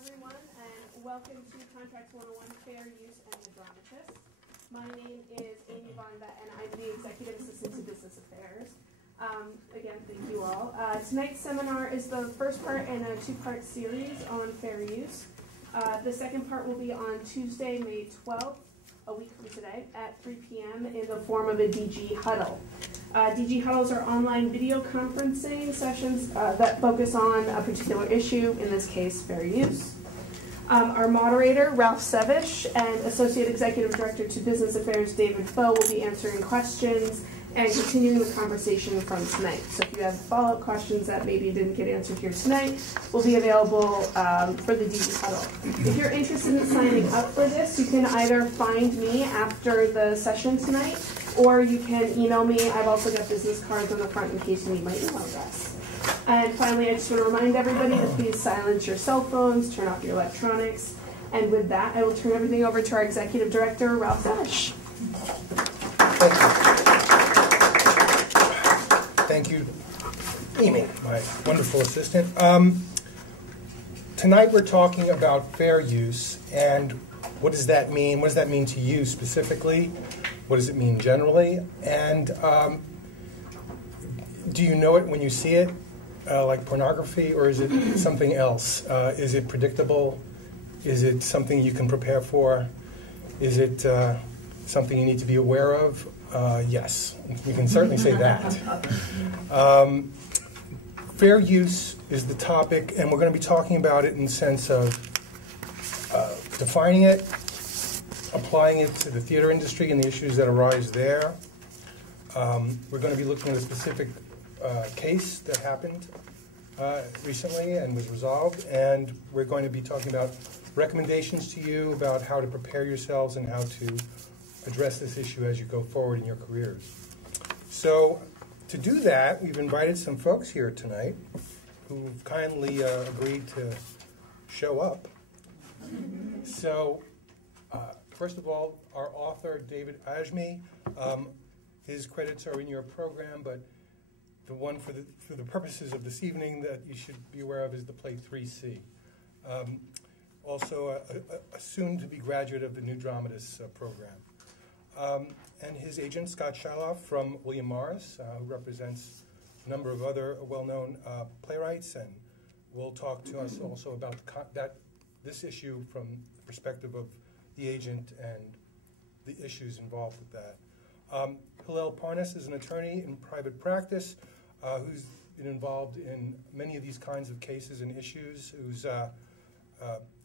everyone, and welcome to Contracts 101, Fair Use and the Dramatist. My name is Amy Vonda, and I'm the Executive Assistant to Business Affairs. Again, thank you all. Tonight's seminar is the first part in a two-part series on fair use. The second part will be on Tuesday, May 12th, a week from today, at 3 p.m. in the form of a DG huddle. DG huddles are online video conferencing sessions that focus on a particular issue, in this case, fair use. Our moderator, Ralph Sevish, and Associate Executive Director to Business Affairs, David Foe, will be answering questions and continuing the conversation from tonight. So if you have follow-up questions that maybe didn't get answered here tonight, will be available for the DG huddle. If you're interested in signing up for this, you can either find me after the session tonight, or you can email me. I've also got business cards on the front in case you need my email address. And finally, I just want to remind everybody to please silence your cell phones, turn off your electronics. And with that, I will turn everything over to our Executive Director, Ralph Sevish. Thank you, Amy, my wonderful assistant. Tonight we're talking about fair use, and what does that mean? What does that mean to you specifically? What does it mean generally? And do you know it when you see it, like pornography, or is it something else? Is it predictable? Is it something you can prepare for? Is it something you need to be aware of? Yes, we can certainly say that. Fair use is the topic, and we're going to be talking about it in the sense of defining it, applying it to the theater industry and the issues that arise there. We're going to be looking at a specific case that happened recently and was resolved, and we're going to be talking about recommendations to you about how to prepare yourselves and how to address this issue as you go forward in your careers. So to do that, we've invited some folks here tonight who've kindly agreed to show up. So first of all, our author, David Ajmi, his credits are in your program, but the one for the purposes of this evening that you should be aware of is the play 3C. Also a soon-to-be graduate of the new Dramatists program. And his agent, Scott Shaloff from William Morris, who represents a number of other well-known playwrights, and will talk to us also about this issue from the perspective of the agent and the issues involved with that. Hillel Parnas is an attorney in private practice who's been involved in many of these kinds of cases and issues, who's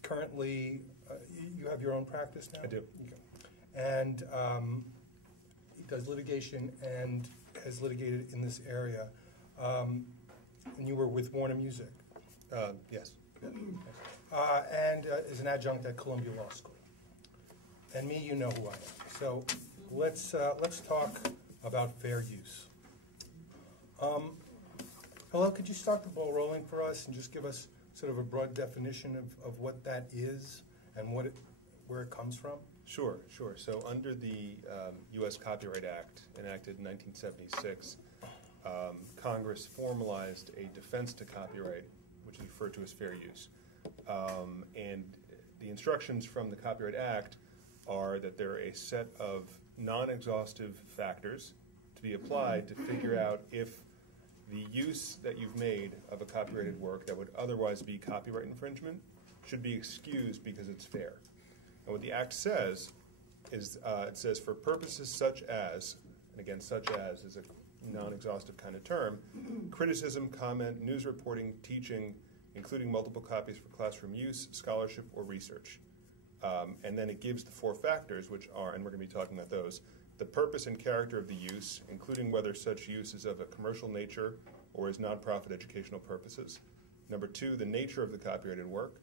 currently, you have your own practice now? I do. Okay. And he does litigation and has litigated in this area. And you were with Warner Music. Yes. And is an adjunct at Columbia Law School. And me, you know who I am. So let's talk about fair use. Hello, could you start the ball rolling for us and just give us sort of a broad definition of what that is and where it comes from? Sure. So under the U.S. Copyright Act, enacted in 1976, Congress formalized a defense to copyright, which is referred to as fair use. And the instructions from the Copyright Act are that there are a set of non-exhaustive factors to be applied to figure out if the use that you've made of a copyrighted work that would otherwise be copyright infringement should be excused because it's fair. And what the Act says is, it says for purposes such as, and again, such as is a non-exhaustive kind of term, criticism, comment, news reporting, teaching, including multiple copies for classroom use, scholarship, or research. And then it gives the four factors, which are, and we're going to be talking about those, the purpose and character of the use, including whether such use is of a commercial nature or is nonprofit educational purposes. Number two, the nature of the copyrighted work.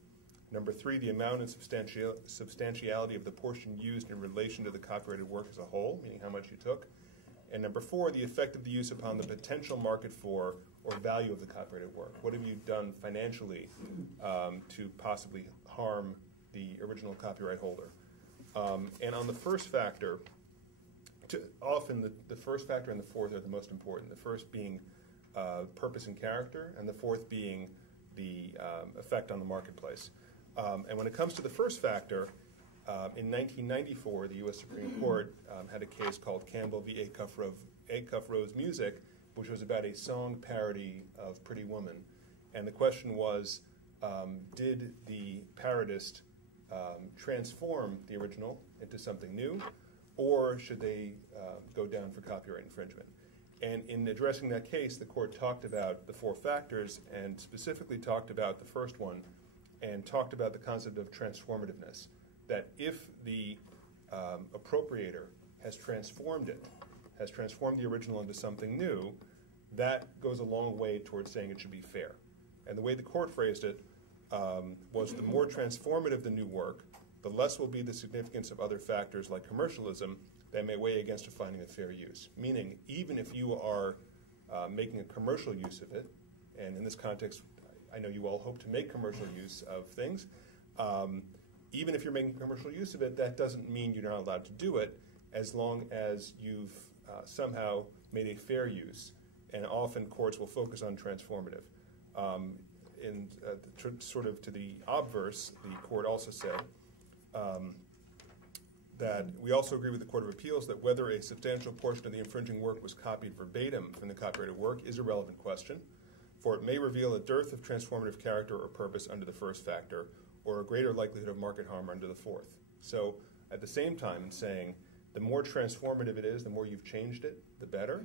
Number three, the amount and substantiality of the portion used in relation to the copyrighted work as a whole, meaning how much you took. And number four, the effect of the use upon the potential market for or value of the copyrighted work. What have you done financially to possibly harm the original copyright holder? And on the first factor, often the first factor and the fourth are the most important. The first being purpose and character, and the fourth being the effect on the marketplace. And when it comes to the first factor, in 1994, the U.S. Supreme Court had a case called Campbell v. Acuff Rose Music, which was about a song parody of Pretty Woman. And the question was, did the parodist transform the original into something new, or should they go down for copyright infringement? And in addressing that case, the court talked about the four factors and specifically talked about the first one and talked about the concept of transformativeness, that if the appropriator has transformed it, has transformed the original into something new, that goes a long way towards saying it should be fair. And the way the court phrased it was the more transformative the new work, the less will be the significance of other factors like commercialism that may weigh against a finding of fair use. Meaning, even if you are making a commercial use of it, and in this context, I know you all hope to make commercial use of things, even if you're making commercial use of it, that doesn't mean you're not allowed to do it as long as you've somehow made a fair use. And often courts will focus on transformative. Sort of to the obverse, the court also said that we also agree with the Court of Appeals that whether a substantial portion of the infringing work was copied verbatim from the copyrighted work is a relevant question, for it may reveal a dearth of transformative character or purpose under the first factor, or a greater likelihood of market harm under the fourth. So at the same time, saying the more transformative it is, the more you've changed it, the better.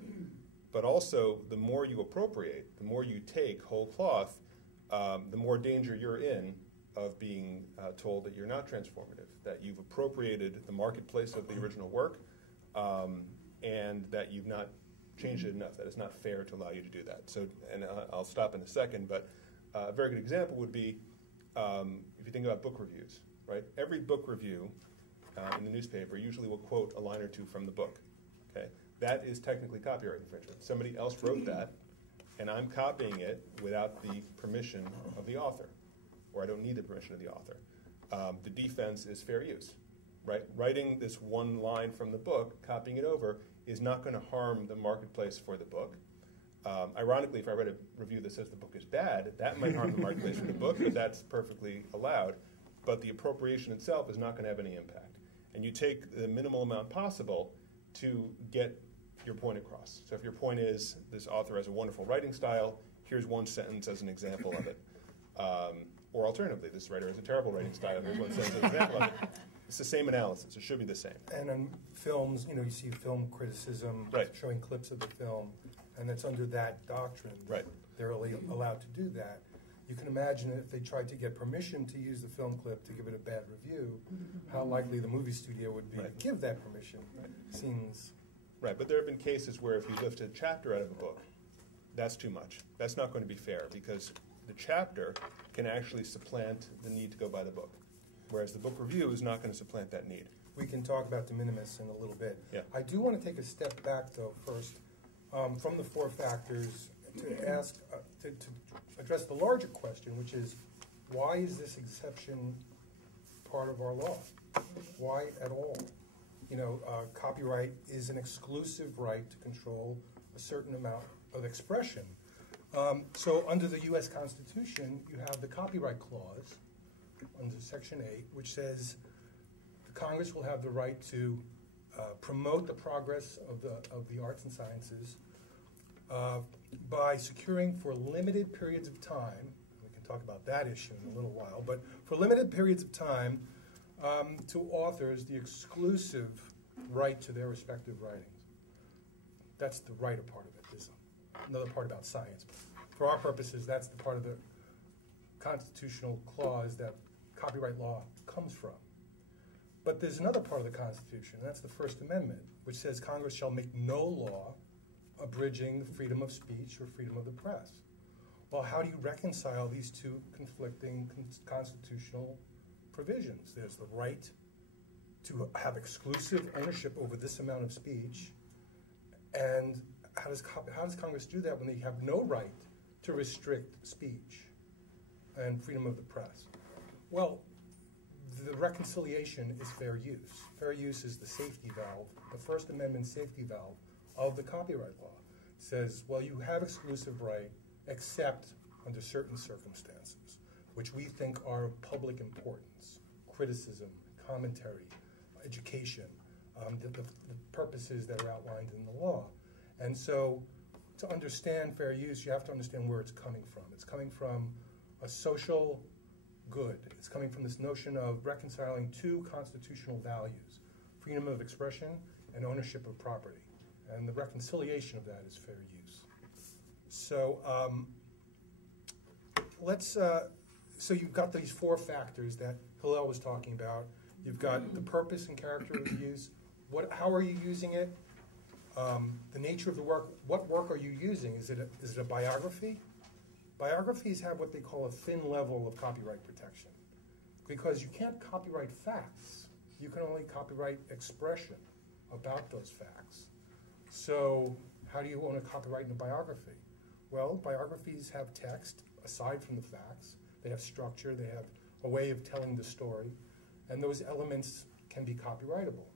But also, the more you appropriate, the more you take whole cloth, the more danger you're in of being told that you're not transformative, that you've appropriated the marketplace of the original work, and that you've not changed it enough, that it's not fair to allow you to do that. So, and I'll stop in a second, but a very good example would be if you think about book reviews, right? Every book review in the newspaper usually will quote a line or two from the book, okay? That is technically copyright infringement. Somebody else wrote that, and I'm copying it without the permission of the author, or I don't need the permission of the author. The defense is fair use, right? Writing this one line from the book, copying it over, is not going to harm the marketplace for the book. Ironically, if I read a review that says the book is bad, that might harm the marketplace for the book, but that's perfectly allowed. But the appropriation itself is not going to have any impact. And you take the minimal amount possible to get your point across. So if your point is this author has a wonderful writing style, here's one sentence as an example of it. Or alternatively, this writer has a terrible writing style, here's one sentence as an example of it. It's the same analysis. It should be the same. And in films, you see film criticism, right, showing clips of the film, and it's under that doctrine. Right. They're only allowed to do that. You can imagine if they tried to get permission to use the film clip to give it a bad review, how likely the movie studio would be to give that permission. Right. Seems... Right, but there have been cases where if you lift a chapter out of a book, that's too much. That's not going to be fair because the chapter can actually supplant the need to go by the book, whereas the book review is not going to supplant that need. We can talk about de minimis in a little bit. Yeah. I do want to take a step back, though, first, from the four factors to ask, to address the larger question, which is, why is this exception part of our law? Why at all? Copyright is an exclusive right to control a certain amount of expression. So under the U.S. Constitution, you have the Copyright Clause under Section 8, which says the Congress will have the right to promote the progress of the arts and sciences by securing for limited periods of time, we can talk about that issue in a little while, but for limited periods of time, to authors the exclusive right to their respective writings. That's the right part of it. There's another part about science. But for our purposes, that's the part of the constitutional clause that copyright law comes from. But there's another part of the Constitution, and that's the First Amendment, which says Congress shall make no law abridging freedom of speech or freedom of the press. Well, how do you reconcile these two conflicting constitutional provisions? There's the right to have exclusive ownership over this amount of speech, and how does Congress do that when they have no right to restrict speech and freedom of the press? Well, the reconciliation is fair use. Fair use is the safety valve, the First Amendment safety valve of the copyright law. It says, well, you have exclusive right except under certain circumstances. which we think are of public importance, criticism, commentary, education, the purposes that are outlined in the law. And so to understand fair use, you have to understand where it's coming from. It's coming from a social good. It's coming from this notion of reconciling two constitutional values, freedom of expression and ownership of property. And the reconciliation of that is fair use. So so you've got these four factors that Hillel was talking about. You've got the purpose and character of the use. How are you using it? The nature of the work. What work are you using? Is it a biography? Biographies have what they call a thin level of copyright protection because you can't copyright facts. You can only copyright expression about those facts. So how do you own a copyright in a biography? Well, biographies have text aside from the facts. They have structure. They have a way of telling the story. And those elements can be copyrightable.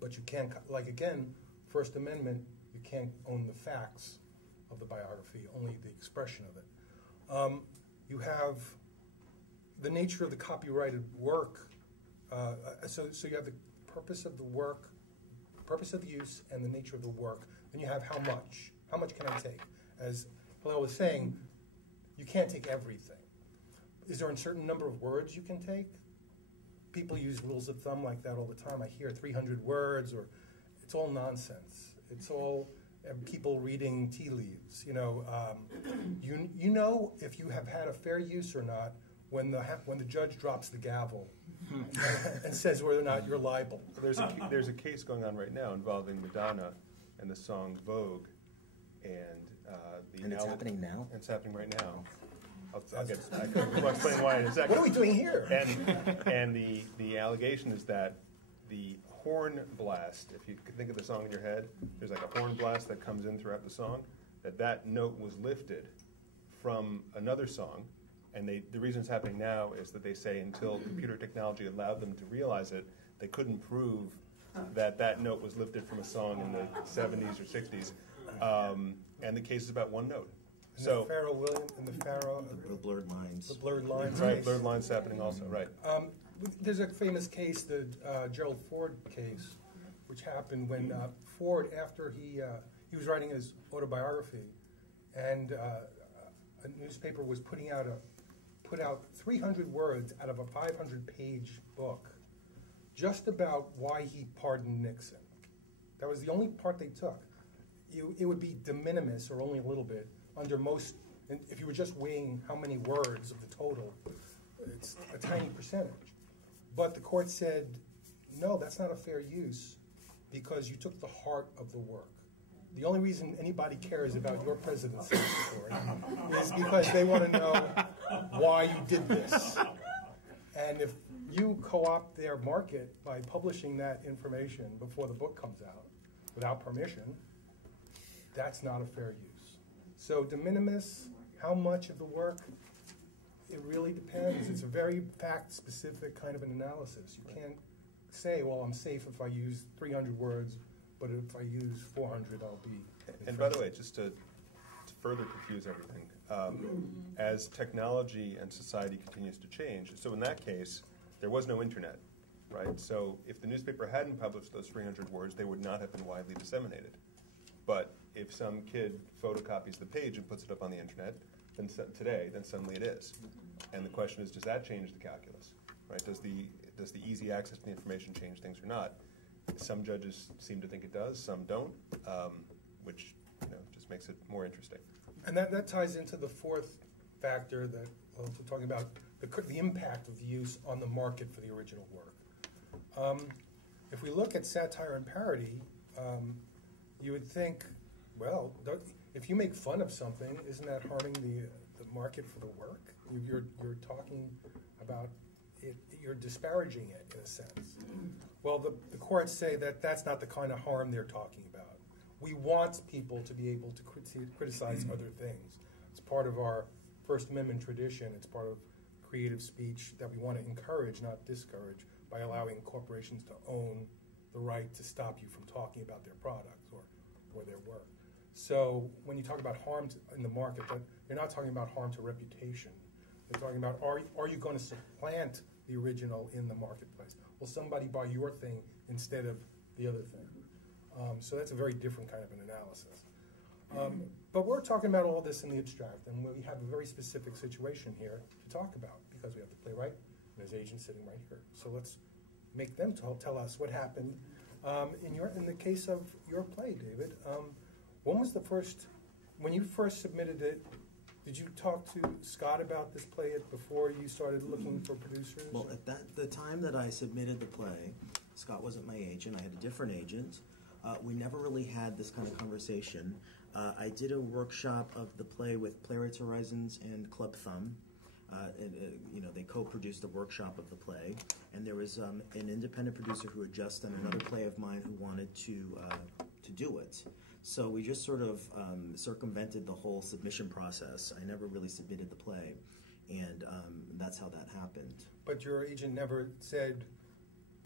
But you can't, like again, First Amendment, you can't own the facts of the biography, only the expression of it. You have the nature of the copyrighted work. So you have the purpose of the work, purpose of the use, and the nature of the work. Then you have how much. How much can I take? As Hillel was saying, you can't take everything. Is there a certain number of words you can take? People use rules of thumb like that all the time. I hear 300 words, or it's all nonsense. It's all people reading tea leaves. You know if you have had a fair use or not when the judge drops the gavel and says whether or not you're liable. There's a case going on right now involving Madonna and the song Vogue, and it's happening now. It's happening right now. I'll explain why in a second. What are we doing here? And the allegation is that the horn blast, if you think of the song in your head, there's like a horn blast that comes in throughout the song, that note was lifted from another song. And the reason it's happening now is that they say until computer technology allowed them to realize it, they couldn't prove that note was lifted from a song in the 70s or 60s. And the case is about one note. And so the Pharaoh William and the Pharaoh, the blurred lines. The blurred lines. Right, blurred lines happening also, right. There's a famous case, the Gerald Ford case, which happened when Ford, after he was writing his autobiography, and a newspaper was put out 300 words out of a 500-page book, just about why he pardoned Nixon. That was the only part they took. It would be de minimis, or only a little bit, under most, if you were just weighing how many words of the total, it's a tiny percentage. But the court said, no, that's not a fair use because you took the heart of the work. The only reason anybody cares about your presidency story is because they want to know why you did this. And if you co-opt their market by publishing that information before the book comes out without permission, that's not a fair use. So de minimis, how much of the work, it really depends. It's a very fact-specific kind of an analysis. You can't say, well, I'm safe if I use 300 words, but if I use 400, I'll be... And by the way, just to further confuse everything, as technology and society continues to change, so in that case, there was no internet, right? So if the newspaper hadn't published those 300 words, they would not have been widely disseminated. But if some kid photocopies the page and puts it up on the internet, then suddenly it is. And the question is, does that change the calculus? Right? Does the easy access to the information change things or not? Some judges seem to think it does, some don't, which just makes it more interesting. And that ties into the fourth factor that we're talking about, the impact of the use on the market for the original work. If we look at satire and parody, you would think, well, if you make fun of something, isn't that harming the market for the work? You're talking about it, you're disparaging it in a sense. Well, the courts say that that's not the kind of harm they're talking about. We want people to be able to criticize other things. It's part of our First Amendment tradition. It's part of creative speech that we want to encourage, not discourage, by allowing corporations to own the right to stop you from talking about their products or their work. So when you talk about harm in the market, you're not talking about harm to reputation. They're talking about, are you going to supplant the original in the marketplace? Will somebody buy your thing instead of the other thing? So that's a very different kind of an analysis. But we're talking about all this in the abstract, and we have a very specific situation here to talk about, because we have the playwright and his agent sitting right here. So let's make them tell us what happened in the case of your play, David. When was when you first submitted it? Did you talk to Scott about this play before you started looking for producers? Well, at the time that I submitted the play, Scott wasn't my agent. I had a different agent. We never really had this kind of conversation. I did a workshop of the play with Playwrights Horizons and Club Thumb. They co-produced a workshop of the play, and there was an independent producer who had just done another play of mine who wanted to do it. So we just sort of circumvented the whole submission process. I never really submitted the play, and that's how that happened. But your agent never said,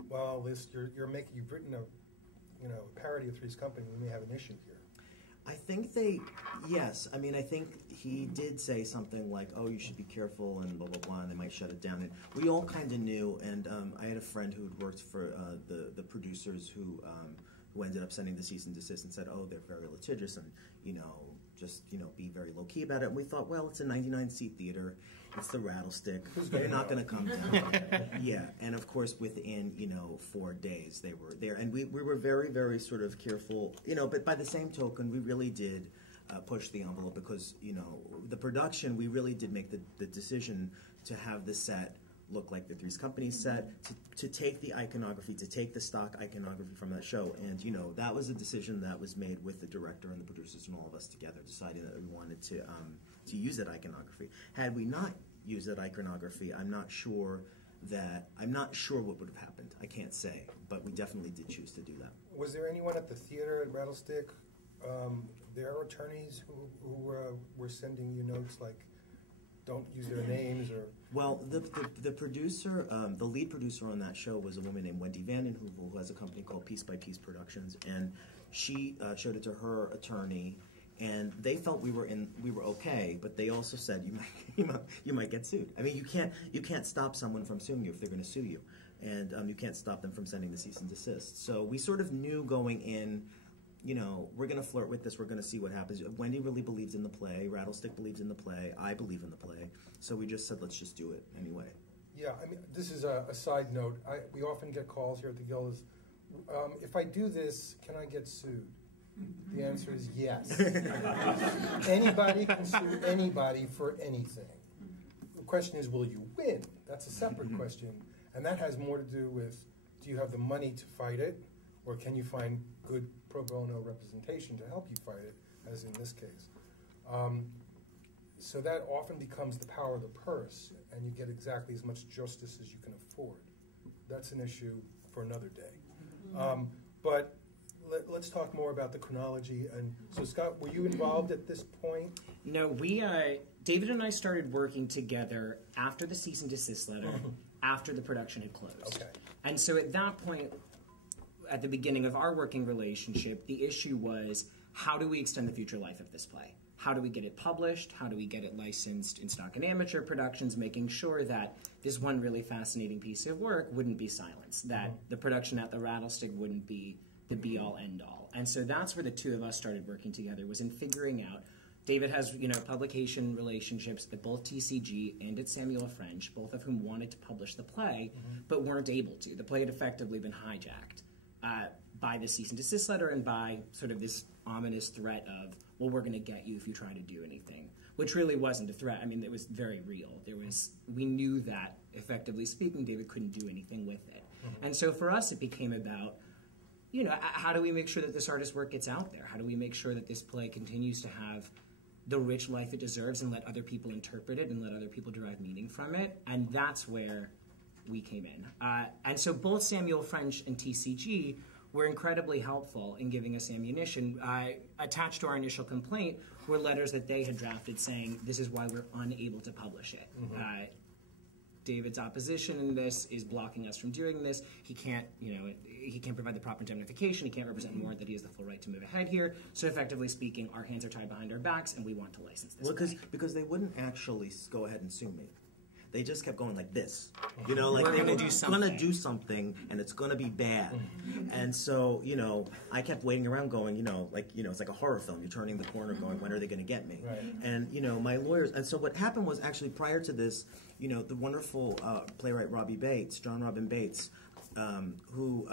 "Well, you've written a parody of Three's Company. We may have an issue here." I think yes. I mean, I think he did say something like, "Oh, you should be careful," and blah, blah, blah, and they might shut it down. And we all kind of knew, and I had a friend who had worked for the producers who ended up sending the cease and desist and said, "Oh, they're very litigious, and, just, be very low-key about it." And we thought, well, it's a 99-seat theater. It's the Rattlestick. They're not going to come down. Yeah, and of course, within, 4 days, they were there. And we were very, very sort of careful, but by the same token, we really did push the envelope because, the production, we really did make the decision to have the set look like the Three's Company set, to take the iconography, to take the stock iconography from that show. And, that was a decision that was made with the director and the producers and all of us together, deciding that we wanted to use that iconography. Had we not used that iconography, I'm not sure what would have happened. I can't say, but we definitely did choose to do that. Was there anyone at the theater at Rattlestick, their attorneys who were sending you notes like, don't use their names, or? Well, the producer, the lead producer on that show was a woman named Wendy Vanden Heuvel, who has a company called Piece by Piece Productions, and she showed it to her attorney, and they felt we were okay, but they also said you might get sued. I mean, you can't stop someone from suing you if they're going to sue you, and you can't stop them from sending the cease and desist. So we sort of knew going in, we're going to flirt with this, we're going to see what happens. Wendy really believes in the play, Rattlestick believes in the play, I believe in the play, so we just said, let's just do it anyway. Yeah, I mean, this is a side note. We often get calls here at the Guild, if I do this, can I get sued? The answer is yes. Anybody can sue anybody for anything. The question is, will you win? That's a separate question, and that has more to do with, do you have the money to fight it, or can you find good pro bono representation to help you fight it, as in this case? So that often becomes the power of the purse, and you get exactly as much justice as you can afford. That's an issue for another day. But let's talk more about the chronology. And so, Scott, were you involved at this point? No, David and I started working together after the cease and desist letter, after the production had closed. Okay. And so at that point, at the beginning of our working relationship, the issue was, how do we extend the future life of this play? How do we get it published? How do we get it licensed in stock and amateur productions, making sure that this one really fascinating piece of work wouldn't be silenced, that the production at the Rattlestick wouldn't be the be-all, end-all. And so that's where the two of us started working together, was in figuring out, David has, publication relationships at both TCG and at Samuel French, both of whom wanted to publish the play, but weren't able to. The play had effectively been hijacked by the cease and desist letter and by sort of this ominous threat of, well, we're going to get you if you try to do anything, which really wasn't a threat. I mean, it was very real. We knew that, effectively speaking, David couldn't do anything with it. And so for us, it became about, how do we make sure that this artist's work gets out there? How do we make sure that this play continues to have the rich life it deserves and let other people interpret it and let other people derive meaning from it? And that's where we came in. And so both Samuel French and TCG were incredibly helpful in giving us ammunition. Attached to our initial complaint were letters that they had drafted saying, this is why we're unable to publish it. David's opposition in this is blocking us from doing this. He can't, he can't provide the proper indemnification. He can't represent more that he has the full right to move ahead here. So effectively speaking, our hands are tied behind our backs, and we want to license this. Well, because they wouldn't actually go ahead and sue me. they just kept going like this. You know, like We're they gonna were do gonna something. do something, and it's gonna be bad. And so, you know, I kept waiting around, going, you know, it's like a horror film. You're turning the corner, going, when are they gonna get me? Right. And you know, my lawyers. And so what happened was actually prior to this, you know, the wonderful playwright John Robin Bates. Who,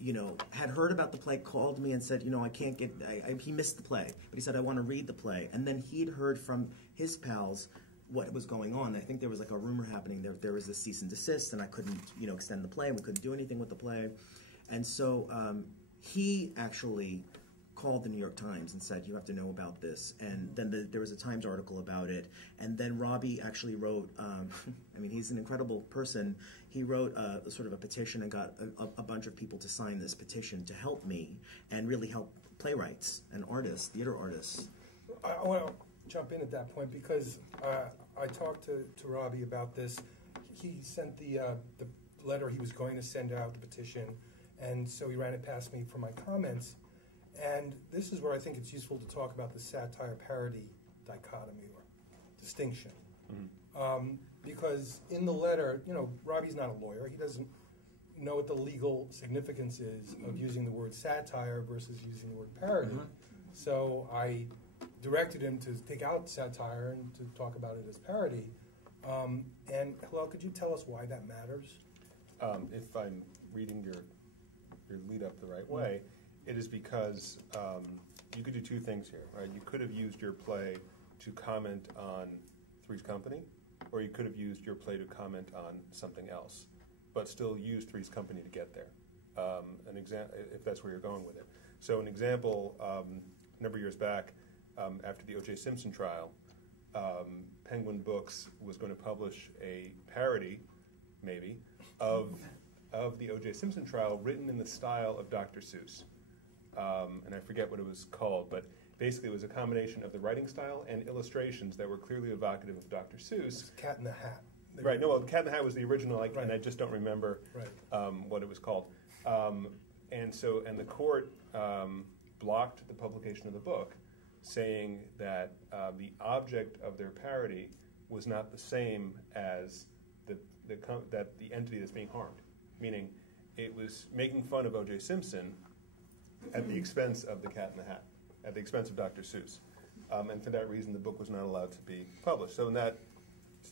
you know, had heard about the play, called me and said, you know, he missed the play, but he said, I want to read the play. And then he'd heard from his pals what was going on. I think there was like a rumor happening. There was a cease and desist, and I couldn't, you know, extend the play, and we couldn't do anything with the play. And so he actually called the New York Times and said, you have to know about this. And then there was a Times article about it. And then Robbie actually wrote, I mean, he's an incredible person. He wrote sort of a petition and got a bunch of people to sign this petition to help me and really help playwrights and artists, theater artists. I want to jump in at that point because I talked to Robbie about this. He sent the letter he was going to send out, the petition, and so he ran it past me for my comments. And this is where I think it's useful to talk about the satire-parody dichotomy or distinction. Mm-hmm. Because in the letter, you know, Robbie's not a lawyer. He doesn't know what the legal significance is of using the word satire versus using the word parody. Mm-hmm. So I directed him to take out satire and to talk about it as parody. And Hillel, could you tell us why that matters? If I'm reading your lead up the right way, it is because you could do two things here. Right? You could have used your play to comment on Three's Company, or you could have used your play to comment on something else, but still use Three's Company to get there. An example, if that's where you're going with it. So an example, a number of years back, after the O.J. Simpson trial, Penguin Books was going to publish a parody, maybe, of the O.J. Simpson trial written in the style of Dr. Seuss. And I forget what it was called, but basically it was a combination of the writing style and illustrations that were clearly evocative of Dr. Seuss. Cat in the Hat. Right, no, well, Cat in the Hat was the original, right. And I just don't remember what it was called. And the court blocked the publication of the book, saying that the object of their parody was not the same as the entity that's being harmed, meaning it was making fun of O.J. Simpson at the expense of the Cat in the Hat, at the expense of Dr. Seuss. And for that reason, the book was not allowed to be published. So to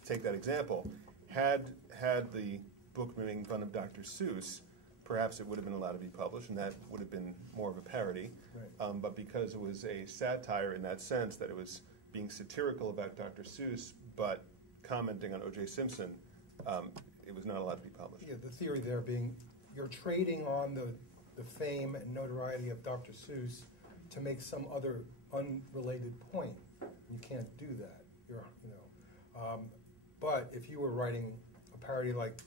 take that example, had the book been making fun of Dr. Seuss, perhaps it would have been allowed to be published, and that would have been more of a parody. Right. But because it was a satire in that sense, that it was being satirical about Dr. Seuss, but commenting on O.J. Simpson, it was not allowed to be published. Yeah, the theory there being you're trading on the fame and notoriety of Dr. Seuss to make some other unrelated point. You can't do that. But if you were writing a parody like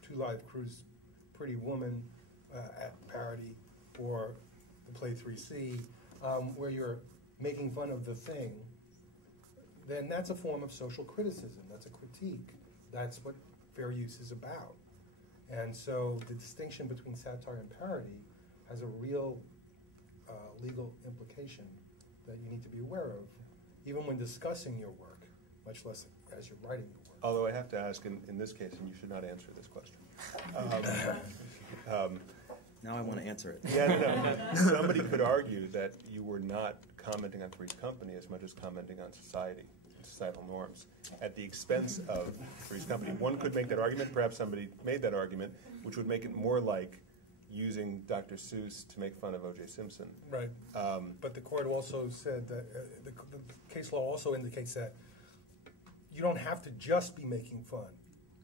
Two Live Crew's Pretty Woman parody, or the play 3C, where you're making fun of the thing, then that's a form of social criticism. That's a critique. That's what fair use is about. And so the distinction between satire and parody has a real legal implication that you need to be aware of, even when discussing your work, much less as you're writing your work. Although I have to ask, in this case, and you should not answer this question. Now I want to answer it. Yeah, no. Somebody could argue that you were not commenting on Three's Company as much as commenting on society, societal norms, at the expense of Three's Company. One could make that argument. Perhaps somebody made that argument, which would make it more like using Dr. Seuss to make fun of O.J. Simpson. Right. But the court also said that the case law also indicates that you don't have to just be making fun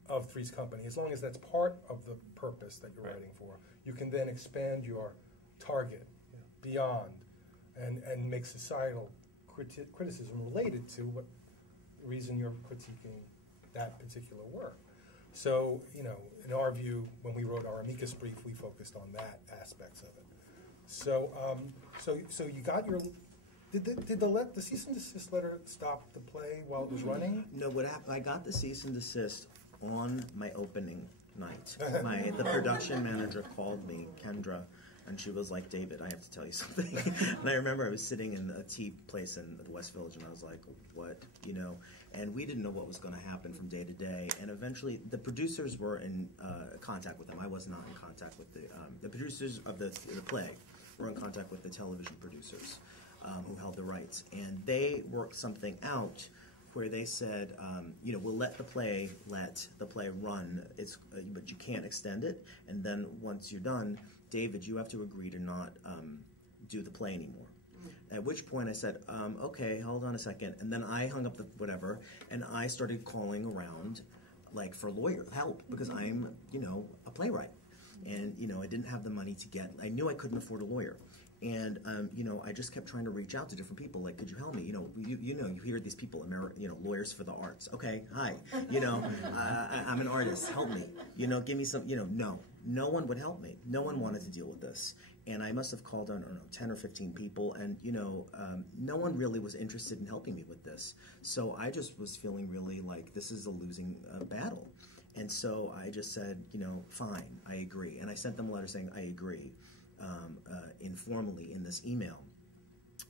of Three's Company, as long as that's part of the purpose that you're writing for. You can then expand your target beyond and make societal criticism related to what reason you're critiquing that particular work. So, in our view, when we wrote our amicus brief, we focused on that aspects of it. So, so you got your. Did the cease and desist letter stop the play while it was running? No, what happened? I got the cease and desist on my opening night. The production manager called me, Kendra, And she was like, David, I have to tell you something. And I remember I was sitting in a tea place in the West Village, and I was like, what, you know? And we didn't know what was going to happen from day to day. And eventually, the producers were in contact with them. I was not in contact with the producers of the play were in contact with the television producers who held the rights. And they worked something out where they said, you know, we'll let the play run, but you can't extend it. And then once you're done, David, you have to agree to not do the play anymore. At which point I said, okay, hold on a second. And then I hung up the whatever, and I started calling around, like, for lawyer help, because I'm, you know, a playwright. And, you know, I didn't have the money to get, I knew I couldn't afford a lawyer. And, you know, I just kept trying to reach out to different people, like, could you help me? You know, you hear these people, you know, lawyers for the arts. Okay, hi, you know, I'm an artist, help me. You know, give me some, you know, no one would help me. No one wanted to deal with this. And I must have called on, I don't know, 10 or 15 people, and, you know, no one really was interested in helping me with this. So I just was feeling really like this is a losing battle. And so I just said, you know, fine, I agree. And I sent them a letter saying, I agree, informally in this email,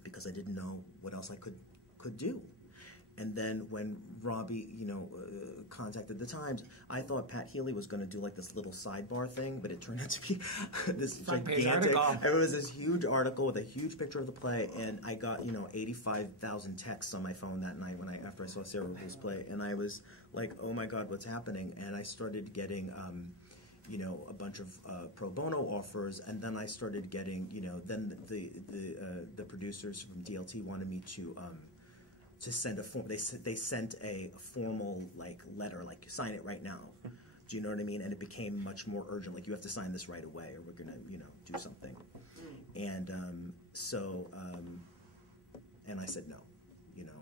because I didn't know what else I could do. And then when Robbie, you know, contacted the Times, I thought Pat Healy was going to do like this little sidebar thing, but it turned out to be this gigantic. It was this huge article with a huge picture of the play, and I got, you know, 85,000 texts on my phone that night after I saw Sarah Rule's play, and I was like, oh my God, what's happening? And I started getting, you know, a bunch of pro bono offers, and then I started getting, you know, then the producers from DLT wanted me to send a form. They sent a formal like letter, like sign it right now. Do you know what I mean? And it became much more urgent. Like, you have to sign this right away, or we're gonna, you know, do something. And and I said no. You know.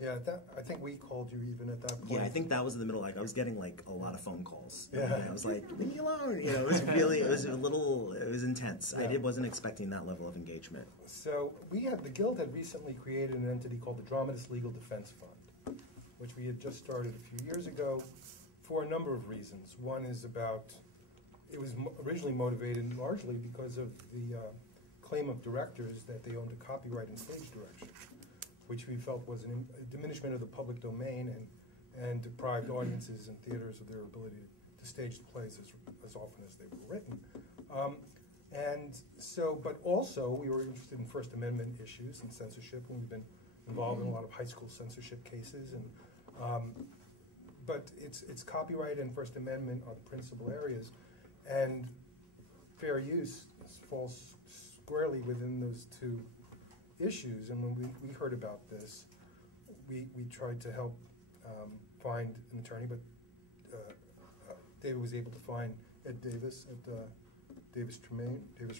Yeah, I think we called you even at that point. Yeah, I think that was in the middle. Like, I was getting like a lot of phone calls. Yeah. I was like, leave me alone. You know, it was really, it was intense. Yeah. I wasn't expecting that level of engagement. So the Guild had recently created an entity called the Dramatist Legal Defense Fund, which we had just started a few years ago for a number of reasons. One is it was originally motivated largely because of the claim of directors that they owned a copyright in stage direction, which we felt was a diminishment of the public domain and deprived audiences and theaters of their ability to stage the plays as often as they were written. And so, but also we were interested in First Amendment issues and censorship, and we've been involved in a lot of high school censorship cases. But it's copyright and First Amendment are the principal areas, and fair use falls squarely within those two issues. And when we heard about this, we tried to help find an attorney, but David was able to find Ed Davis at Davis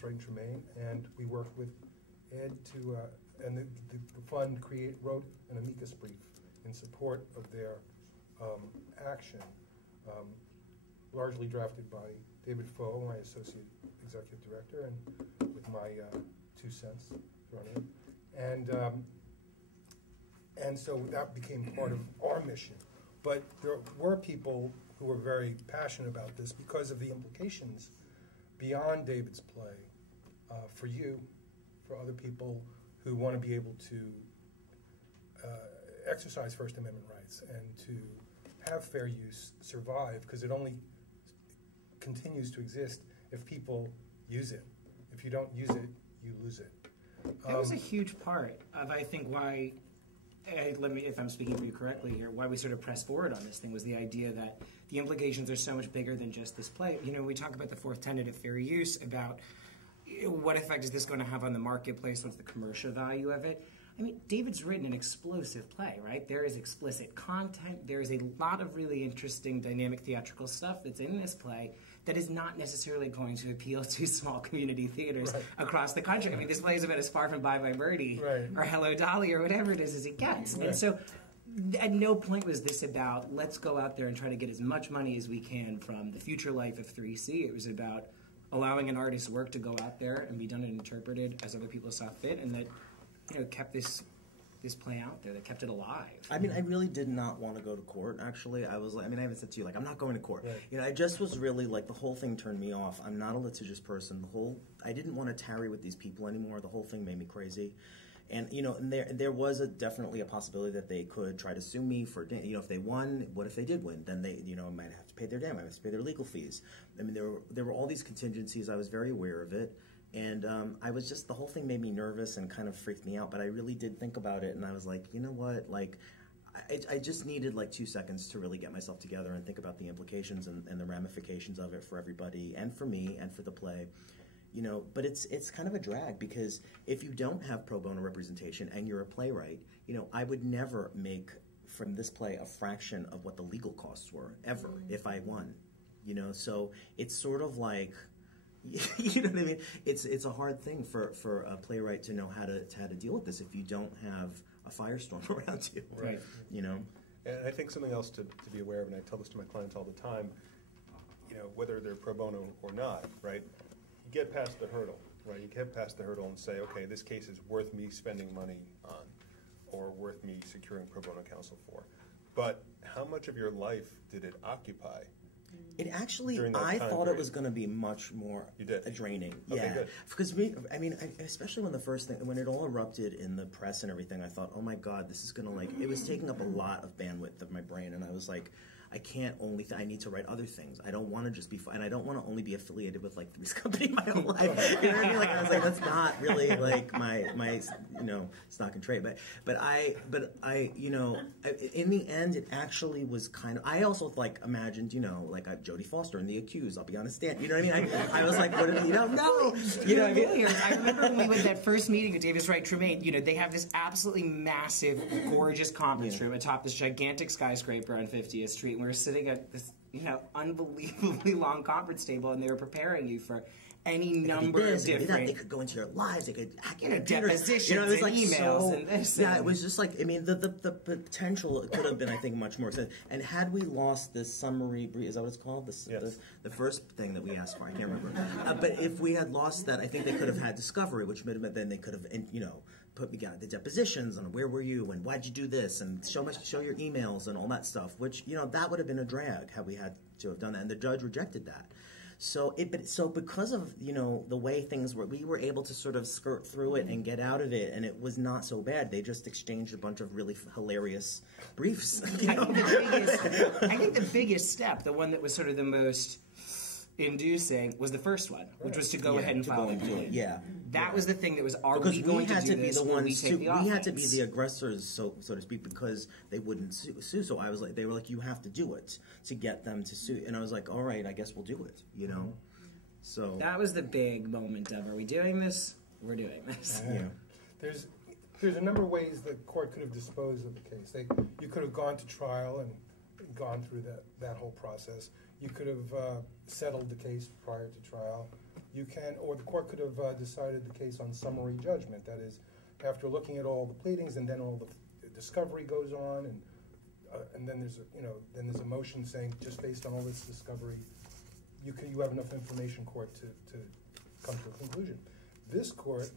Wright and Tremaine, and we worked with Ed to, and the fund wrote an amicus brief in support of their action, largely drafted by David Foe, my associate executive director, and with my 2 cents thrown in. And so that became part of our mission. But there were people who were very passionate about this because of the implications beyond David's play for you, for other people who want to be able to exercise First Amendment rights and to have fair use survive, because it only continues to exist if people use it. If you don't use it, you lose it. That was a huge part of, I think, why, if I'm speaking for you correctly here, why we sort of pressed forward on this thing was the idea that the implications are so much bigger than just this play. You know, we talk about the fourth tenet of fair use, about what effect is this going to have on the marketplace, what's the commercial value of it. I mean, David's written an explosive play, right? There is explicit content. There is a lot of really interesting dynamic theatrical stuff that's in this play that is not necessarily going to appeal to small community theaters across the country. I mean, this play is about as far from Bye Bye Birdie or Hello Dolly or whatever it is as it gets. And so at no point was this about, let's go out there and try to get as much money as we can from the future life of 3C. It was about allowing an artist's work to go out there and be done and interpreted as other people saw fit, and that, you know, kept this this play out there, that kept it alive? I mean, I really did not want to go to court, actually. I was like, I mean, I haven't said to you, like, I'm not going to court. Right. You know, I just was really, like, the whole thing turned me off. I'm not a litigious person. I didn't want to tarry with these people anymore. The whole thing made me crazy. And, you know, and there was definitely a possibility that they could try to sue me for, you know, if they won, what if they did win? Then they, you know, might have to pay their damage, might have to pay their legal fees. I mean, there were all these contingencies. I was very aware of it. And I was just, the whole thing made me nervous and kind of freaked me out. But I really did think about it, and I was like, you know what, like, I just needed like 2 seconds to really get myself together and think about the implications and the ramifications of it for everybody and for me and for the play. You know, but it's kind of a drag, because if you don't have pro bono representation and you're a playwright, you know, I would never make from this play a fraction of what the legal costs were, ever, if I won. You know, so it's sort of like, you know what I mean? It's a hard thing for a playwright to know how to deal with this if you don't have a firestorm around you. Right. You know? And I think something else to be aware of, and I tell this to my clients all the time, you know, whether they're pro bono or not, right? You get past the hurdle, right? You get past the hurdle and say, okay, this case is worth me spending money on, or worth me securing pro bono counsel for. But how much of your life did it occupy? It actually, I thought it was going to be much more draining. Okay, yeah, good. because especially when it all erupted in the press and everything, I thought, oh my God, this is going to it was taking up a lot of bandwidth of my brain, and I was like, I can't only, I need to write other things. I don't want to just be, and I don't want to only be affiliated with like Three's Company my whole life. You know what I mean? Like, I was like, that's not really like my you know, stock and trade. But I you know, in the end, it actually was kind of, I also like imagined, you know, like Jodie Foster in The Accused. I'll be on a stand. You know what I mean? I was like, what if you don't know? You know what I mean? I remember when we went that first meeting with Davis Wright Tremaine, you know, they have this absolutely massive, gorgeous conference room atop this gigantic skyscraper on 50th Street. And we were sitting at this, you know, unbelievably long conference table, and they were preparing you for any number of different. They could go into your lives. They could hack you know, your depositions, you know, it was like emails, and this. Yeah, it was just like, I mean, the potential could have been, I think, much more. And had we lost this summary brief, is that what it's called? Yes. The first thing that we asked for, I can't remember. But if we had lost that, I think they could have had discovery, which would have been, then they could have, you know, we got the depositions and where were you and why'd you do this and show your emails and all that stuff, which, you know, that would have been a drag had we had to have done that, and the judge rejected that. So because of, you know, the way things were, we were able to sort of skirt through it and get out of it, and it was not so bad. They just exchanged a bunch of really hilarious briefs. You know? I think the biggest step, the one that was sort of the most inducing, was the first one, which was to go ahead and file a complaint. Yeah. That was the thing that was, because we going had to do be this, the ones we had to be the aggressors, so to speak, because they wouldn't sue. So I was like, they were like, you have to do it to get them to sue, and I was like, all right, I guess we'll do it. You know, so that was the big moment of, are we doing this? We're doing this. Yeah. There's a number of ways the court could have disposed of the case. You could have gone to trial and gone through that whole process. You could have settled the case prior to trial. Or the court could have decided the case on summary judgment. That is, after looking at all the pleadings, and then all the discovery goes on, and then there's a motion saying, just based on all this discovery, you have enough information, court, to come to a conclusion. This court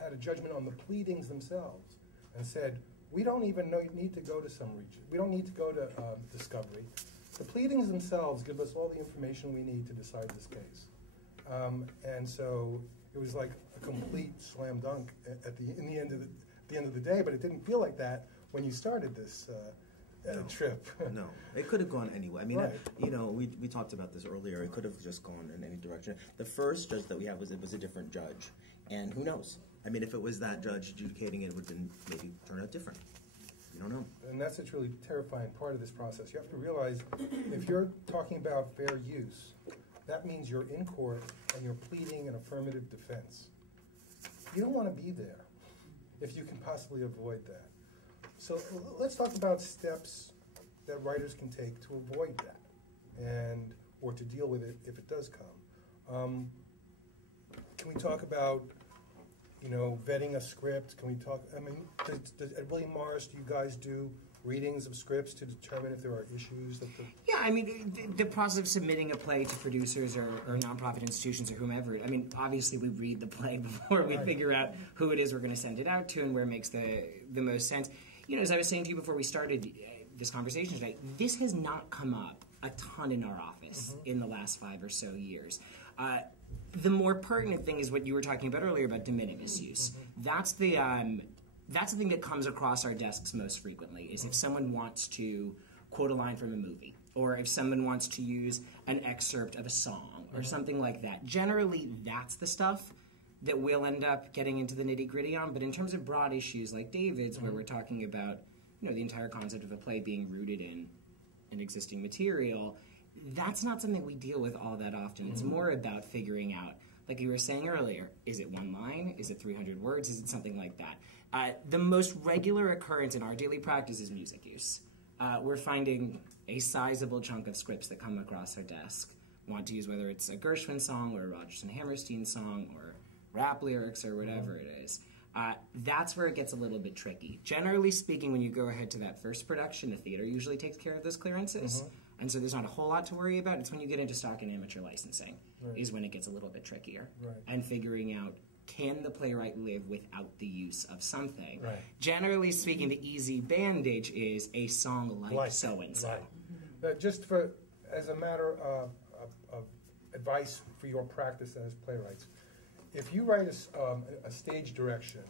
had a judgment on the pleadings themselves and said, we don't even need to go to summary. We don't need to go to discovery. The pleadings themselves give us all the information we need to decide this case. And so it was like a complete slam dunk at the end of the day, but it didn't feel like that when you started this trip. No, it could have gone anyway. I mean, right. You know, we talked about this earlier. It could have just gone in any direction. The first judge that we had was a different judge, and who knows? I mean, if it was that judge adjudicating it, would then maybe turn out different. You don't know. And that's a truly terrifying part of this process. You have to realize, if you're talking about fair use, that means you're in court and you're pleading an affirmative defense. You don't want to be there if you can possibly avoid that. So let's talk about steps that writers can take to avoid that, or to deal with it if it does come. Can we talk about, you know, vetting a script? Can we talk? I mean, at William Morris, do you guys do readings of scripts to determine if there are issues that the... Yeah, I mean, the process of submitting a play to producers or nonprofit institutions or whomever, I mean, obviously we read the play before we figure out who it is we're going to send it out to and where it makes the most sense. You know, as I was saying to you before we started this conversation today, this has not come up a ton in our office in the last 5 or so years. The more pertinent thing is what you were talking about earlier about de minimis use. That's the thing that comes across our desks most frequently, is if someone wants to quote a line from a movie, or if someone wants to use an excerpt of a song, or something like that. Generally, that's the stuff that we'll end up getting into the nitty-gritty on, but in terms of broad issues like David's, where we're talking about, you know, the entire concept of a play being rooted in an existing material, that's not something we deal with all that often. It's more about figuring out, like you were saying earlier, is it one line? Is it 300 words? Is it something like that? The most regular occurrence in our daily practice is music use. We're finding a sizable chunk of scripts that come across our desk want to use, whether it's a Gershwin song or a Rodgers and Hammerstein song or rap lyrics or whatever it is. That's where it gets a little bit tricky. Generally speaking, when you go ahead to that first production, the theater usually takes care of those clearances. And so there's not a whole lot to worry about. It's when you get into stock and amateur licensing is when it gets a little bit trickier. And figuring out, can the playwright live without the use of something? Generally speaking, the easy bandage is a song like so-and-so. Just as a matter of advice for your practice as playwrights, if you write a stage direction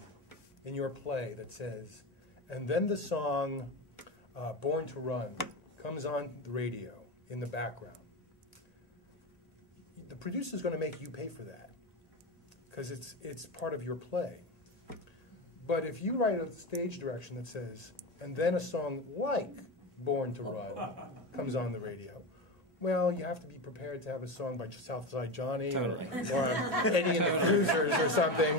in your play that says, and then the song Born to Run comes on the radio in the background, the producer's going to make you pay for that because it's part of your play. But if you write a stage direction that says, and then a song like Born to Run comes on the radio, well, you have to be prepared to have a song by Southside Johnny or Eddie and the Cruisers or something.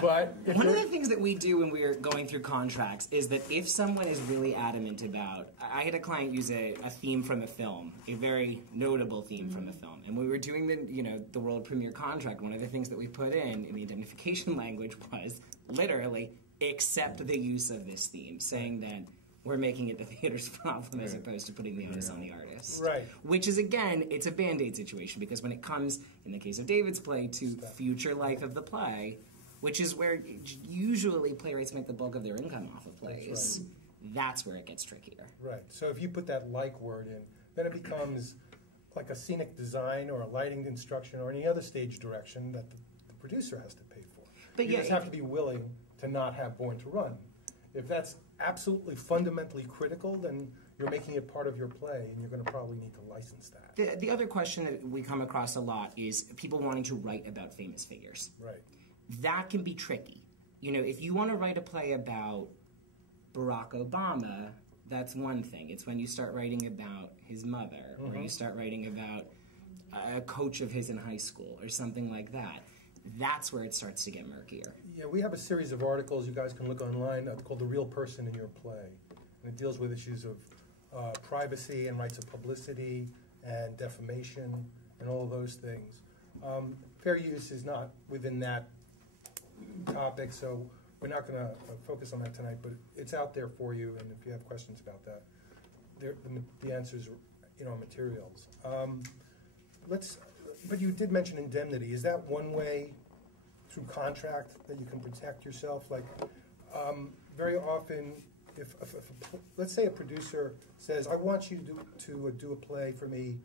But one of the things that we do when we're going through contracts is that if someone is really adamant about, I had a client use a theme from a film, a very notable theme from a film, and when we were doing the world premiere contract, one of the things that we put in the indemnification language was literally accept the use of this theme, saying that we're making it the theater's problem as opposed to putting the onus on the artist. Which is, again, it's a Band-Aid situation, because when it comes, in the case of David's play, to future life of the play, which is where usually playwrights make the bulk of their income off of plays, that's where it gets trickier. So if you put that like word in, then it becomes like a scenic design or a lighting instruction or any other stage direction that the producer has to pay for. But you just have to be willing to not have Born to Run. If that's absolutely fundamentally critical, then you're making it part of your play, and you're going to probably need to license that. The other question that we come across a lot is people wanting to write about famous figures. That can be tricky. You know, if you want to write a play about Barack Obama, that's one thing. It's when you start writing about his mother, or you start writing about a coach of his in high school, or something like that. That's where it starts to get murkier. Yeah, we have a series of articles you guys can look online called The Real Person in Your Play. And it deals with issues of privacy and rights of publicity and defamation and all of those things. Fair use is not within that topic, so we're not going to focus on that tonight, but it's out there for you, and if you have questions about that, the answers are in our materials. But you did mention indemnity. Is that one way through contract that you can protect yourself? Like, very often, if let's say a producer says, I want you to do a play for me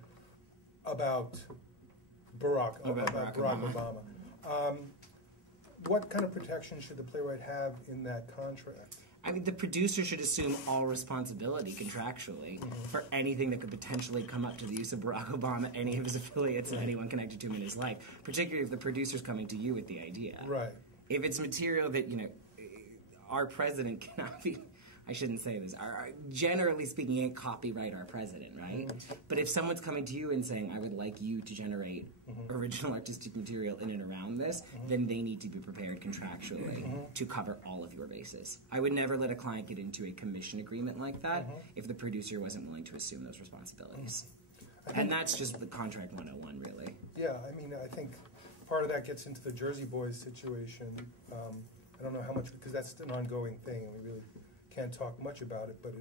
about Barack Obama. What kind of protection should the playwright have in that contract? I mean, the producer should assume all responsibility contractually for anything that could potentially come up to the use of Barack Obama, any of his affiliates, and anyone connected to him in his life, particularly if the producer's coming to you with the idea. If it's material that, our president cannot be, I shouldn't say this, generally speaking, you can't copyright our president, right? But if someone's coming to you and saying, I would like you to generate original artistic material in and around this, then they need to be prepared contractually to cover all of your bases. I would never let a client get into a commission agreement like that if the producer wasn't willing to assume those responsibilities. And that's just the contract 101, really. Yeah, I mean, I think part of that gets into the Jersey Boys situation. I don't know how much, because that's an ongoing thing, and we really can't talk much about it, but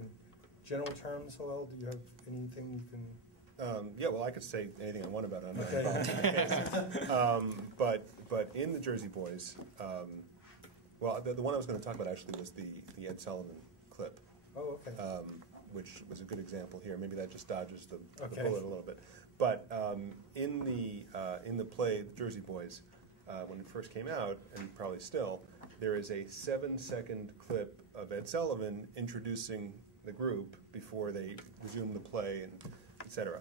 general terms, Hillel, do you have anything you can... Yeah, well, I could say anything I want about it. Okay. But in the Jersey Boys, well, the one I was going to talk about actually was the Ed Sullivan clip. Oh, okay. Which was a good example here. Maybe that just dodges the Okay. bullet a little bit. But in the play, The Jersey Boys, when it first came out, and probably still, there is a 7-second clip of Ed Sullivan introducing the group before they resume the play, and et cetera.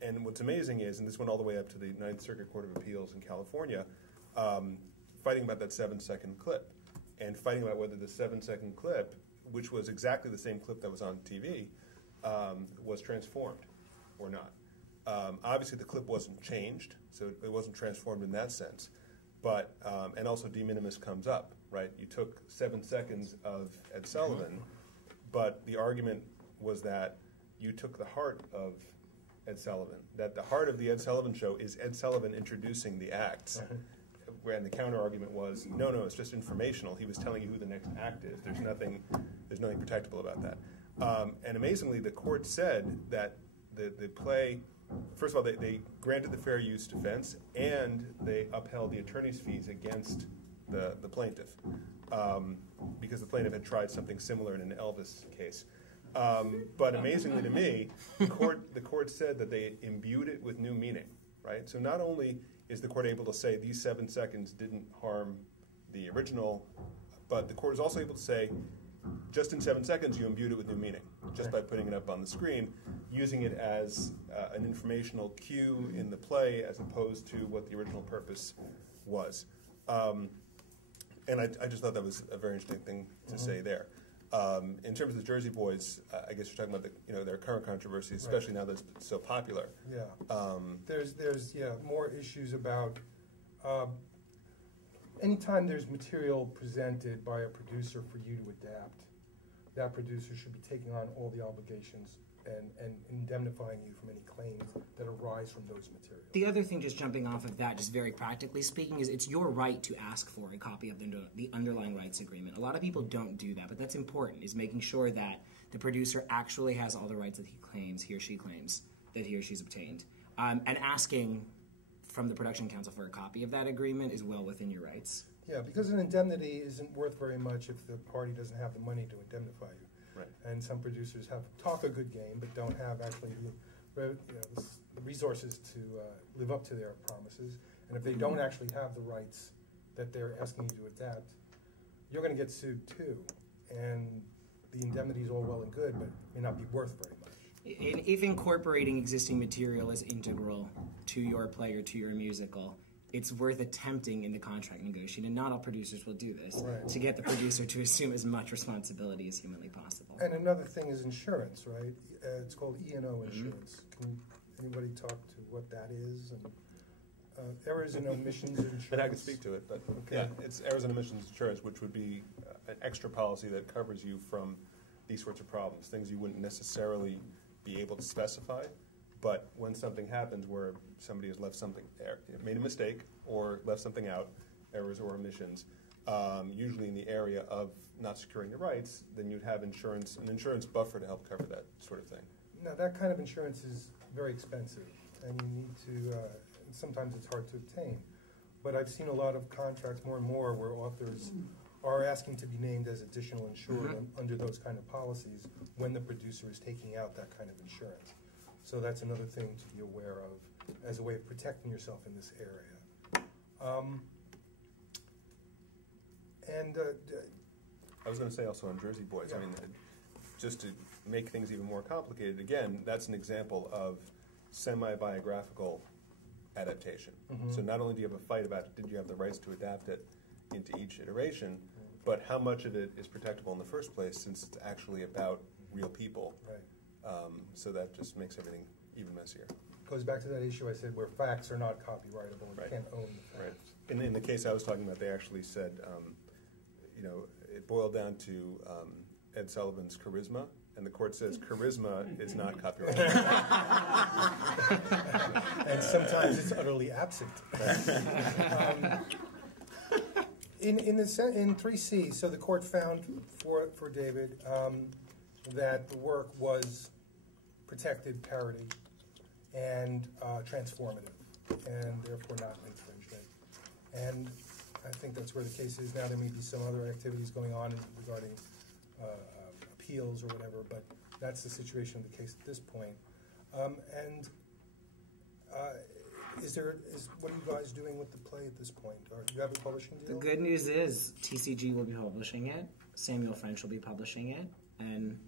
And what's amazing is, and this went all the way up to the Ninth Circuit Court of Appeals in California, fighting about that 7-second clip, and fighting about whether the 7-second clip, which was exactly the same clip that was on TV, was transformed or not. Obviously, the clip wasn't changed, so it wasn't transformed in that sense. But and also, de minimis comes up, right? You took 7 seconds of Ed Sullivan, but the argument was that you took the heart of Ed Sullivan. That the heart of the Ed Sullivan show is Ed Sullivan introducing the acts. And the counter argument was, no, it's just informational. He was telling you who the next act is. There's nothing protectable about that. And amazingly, the court said that the play, first of all, they granted the fair use defense, and they upheld the attorney's fees against the plaintiff, because the plaintiff had tried something similar in an Elvis case. But amazingly to me, the court said that they imbued it with new meaning, right? So not only is the court able to say these 7 seconds didn't harm the original, but the court is also able to say, just in 7 seconds, you imbued it with new meaning, just by putting it up on the screen, using it as an informational cue in the play as opposed to what the original purpose was. And I just thought that was a very interesting thing to say there. In terms of the Jersey Boys, I guess you're talking about their current controversy, especially now that it's so popular. Yeah. There's more issues about anytime there's material presented by a producer for you to adapt, that producer should be taking on all the obligations and indemnifying you from any claims that arise from those materials. The other thing, just jumping off of that, just very practically speaking, is it's your right to ask for a copy of the underlying rights agreement. A lot of people don't do that, but that's important, is making sure that the producer actually has all the rights that he or she claims that he or she's obtained. And asking from the production council for a copy of that agreement is well within your rights. Yeah, because an indemnity isn't worth very much if the party doesn't have the money to indemnify you. Right. And some producers talk a good game, but don't have actually the resources to live up to their promises. And if they don't actually have the rights that they're asking you to adapt, you're going to get sued too. And the indemnity is all well and good, but may not be worth very much. And if incorporating existing material is integral to your play or to your musical, it's worth attempting in the contract negotiation, and not all producers will do this, right, to get the producer to assume as much responsibility as humanly possible. And another thing is insurance, right? It's called E&O insurance. Can anybody talk to what that is? And errors and omissions insurance? And I can speak to it, but okay. Yeah, it's errors and omissions insurance, which would be an extra policy that covers you from these sorts of problems, things you wouldn't necessarily be able to specify. But when something happens where somebody has left something, made a mistake or left something out, errors or omissions, usually in the area of not securing the rights, then you'd have an insurance buffer to help cover that sort of thing. Now, that kind of insurance is very expensive, and you need to, sometimes it's hard to obtain. But I've seen a lot of contracts, more and more, where authors are asking to be named as additional insured under those kind of policies when the producer is taking out that kind of insurance. So that's another thing to be aware of as a way of protecting yourself in this area. I was going to say also on Jersey Boys, yeah. I mean, just to make things even more complicated, again, that's an example of semi-biographical adaptation. So not only do you have a fight about did you have the rights to adapt it into each iteration, but how much of it is protectable in the first place, since it's actually about real people. Right. So that just makes everything even messier. Goes back to that issue I said where facts are not copyrightable and Right. you can't own the facts. Right. In the case I was talking about, they actually said, it boiled down to Ed Sullivan's charisma, and the court says charisma is not copyrighted. And sometimes it's utterly absent. In 3C, so the court found for David that the work was protected parody and transformative, and therefore not infringement. And I think that's where the case is now. There may be some other activities going on regarding appeals or whatever, but that's the situation of the case at this point. What are you guys doing with the play at this point? Or do you have a publishing deal? The good news is TCG will be publishing it, Samuel French will be publishing it, and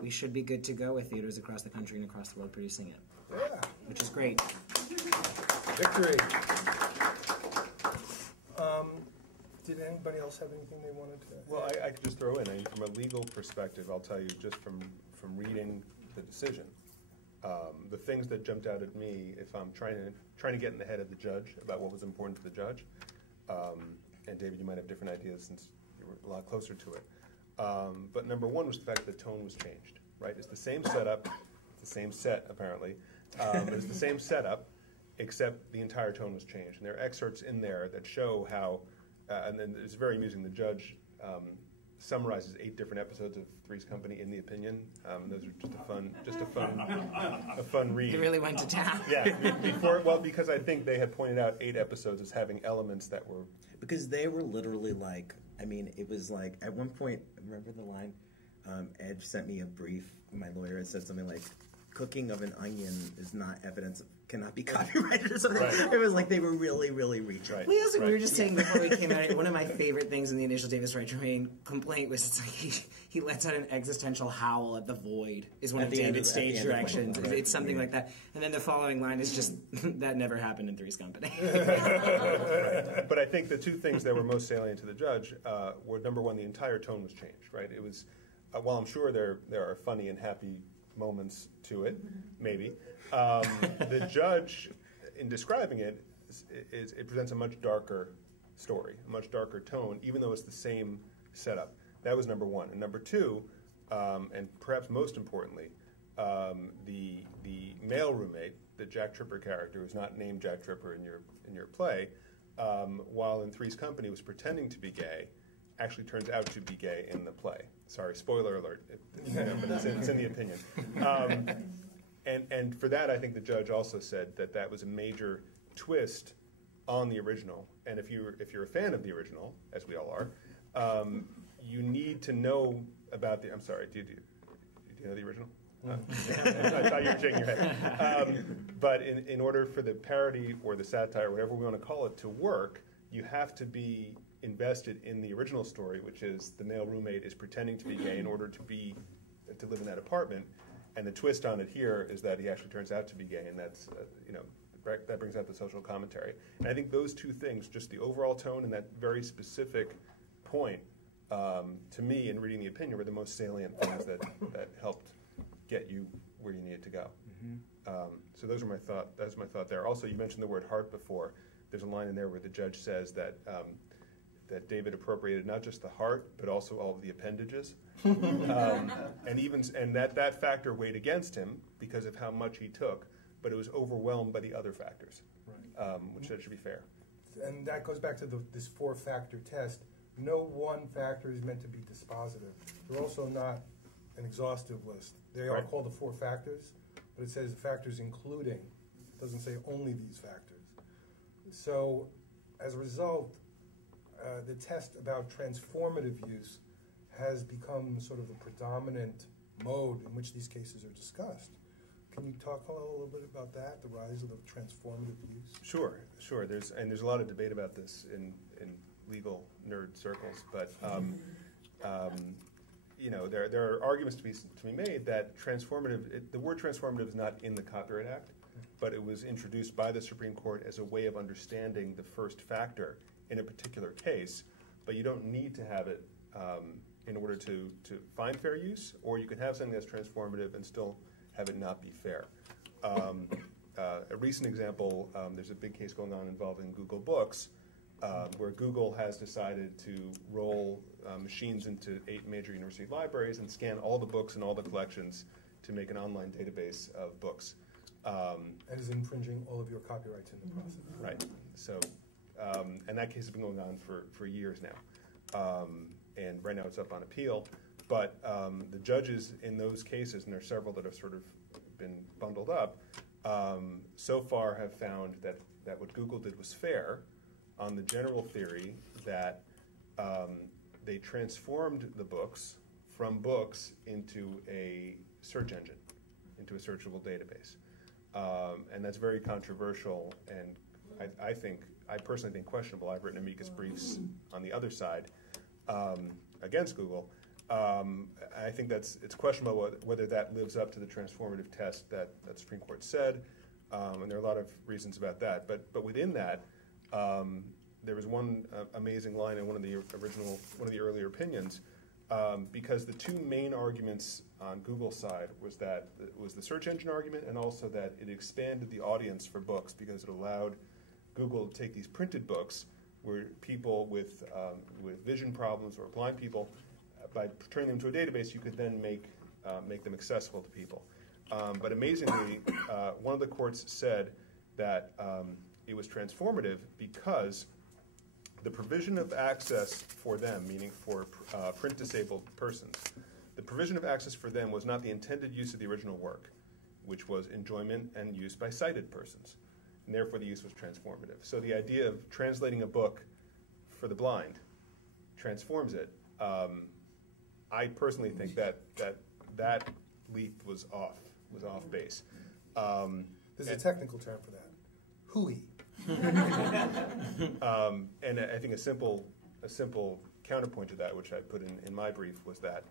we should be good to go with theaters across the country and across the world producing it. Yeah. Which is great. Victory. Did anybody else have anything they wanted to add? Well, I could just throw in, from a legal perspective, I'll tell you just from reading the decision, the things that jumped out at me, if I'm trying to get in the head of the judge about what was important to the judge, and David, you might have different ideas since you were a lot closer to it. But number one was the fact that the tone was changed, right? It's the same setup, it's the same set apparently, but it's the same setup, except the entire tone was changed. And there are excerpts in there that show how, and then it's very amusing, the judge summarizes 8 different episodes of Three's Company in the opinion. Those are just a fun read. He really went to town. Yeah, because I think they had pointed out 8 episodes as having elements that were... Because they were literally like, I mean, it was like, at one point, remember the line? Ed sent me a brief, my lawyer had said something like, cooking of an onion is not evidence, cannot be copyrighted or something. Right. It was like they were really, really reaching. Right. We were just saying before we came out, one of my favorite things in the initial Davis Wright Germain complaint was it's like he lets out an existential howl at the void, is one of David's stage directions. It's something like that. And then the following line is just, that never happened in Three's Company. Right. But I think the 2 things that were most salient to the judge were, number one, the entire tone was changed, right? It was, while I'm sure there are funny and happy moments to it, maybe. The judge, in describing it, it presents a much darker story, a much darker tone, even though it's the same setup. That was number one. And number 2, and perhaps most importantly, the male roommate, the Jack Tripper character, who's not named Jack Tripper in your play, while in Three's Company was pretending to be gay, actually turns out to be gay in the play. Sorry, spoiler alert, but it's in the opinion. And for that, I think the judge also said that was a major twist on the original. And if you're a fan of the original, as we all are, you need to know about the. I'm sorry, do you know the original? I thought you were shaking your head. But in order for the parody or the satire, whatever we want to call it, to work, you have to be invested in the original story, which is the male roommate is pretending to be gay in order to live in that apartment, and the twist on it here is that he actually turns out to be gay, and that's that brings out the social commentary. And I think those 2 things, just the overall tone and that very specific point, to me, in reading the opinion, were the most salient things that helped get you where you needed to go. Mm-hmm. So those are my thought. That's my thought there. Also, you mentioned the word heart before. There's a line in there where the judge says that David appropriated not just the heart, but also all of the appendages, and that factor weighed against him because of how much he took, but it was overwhelmed by the other factors, right. Which should be fair. And that goes back to this 4-factor test. No one factor is meant to be dispositive. They're also not an exhaustive list. They are called the 4 factors, but it says factors including. It doesn't say only these factors. So, as a result, the test about transformative use has become sort of the predominant mode in which these cases are discussed. Can you talk a little bit about that, the rise of the transformative use? Sure. There's a lot of debate about this in legal nerd circles, but there are arguments to be made that the word transformative is not in the Copyright Act, but it was introduced by the Supreme Court as a way of understanding the first factor in a particular case, but you don't need to have it in order to find fair use, or you can have something that's transformative and still have it not be fair. A recent example, there's a big case going on involving Google Books, where Google has decided to roll machines into 8 major university libraries and scan all the books and all the collections to make an online database of books. And is infringing all of your copyrights in the process. Right. So, and that case has been going on for years now. And right now it's up on appeal. But the judges in those cases, and there are several that have sort of been bundled up, so far have found that what Google did was fair on the general theory that they transformed the books from books into a search engine, into a searchable database. And that's very controversial, and I personally think questionable. I've written amicus briefs on the other side against Google. I think it's questionable whether that lives up to the transformative test that the Supreme Court said, and there are a lot of reasons about that. But within that, there was one amazing line in one of the earlier opinions, because the two main arguments on Google's side was the search engine argument, and also that it expanded the audience for books because it allowed Google to take these printed books where people with vision problems or blind people, by turning them to a database, you could then make them accessible to people. But amazingly, one of the courts said that it was transformative because the provision of access for them, meaning for print-disabled persons, the provision of access for them was not the intended use of the original work, which was enjoyment and use by sighted persons. And therefore, the use was transformative. So the idea of translating a book for the blind transforms it. I personally think that leap was off base. There's a technical term for that. Hooey. And I think a simple counterpoint to that, which I put in my brief, was that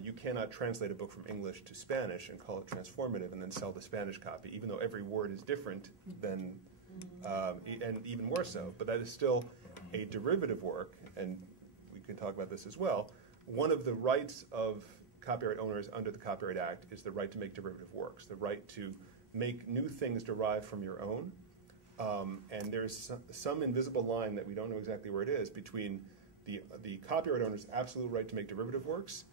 you cannot translate a book from English to Spanish and call it transformative and then sell the Spanish copy, even though every word is different than, and even more so. But that is still a derivative work, and we can talk about this as well. One of the rights of copyright owners under the Copyright Act is the right to make derivative works, the right to make new things derived from your own. And there's some invisible line that we don't know exactly where it is between the copyright owner's absolute right to make derivative works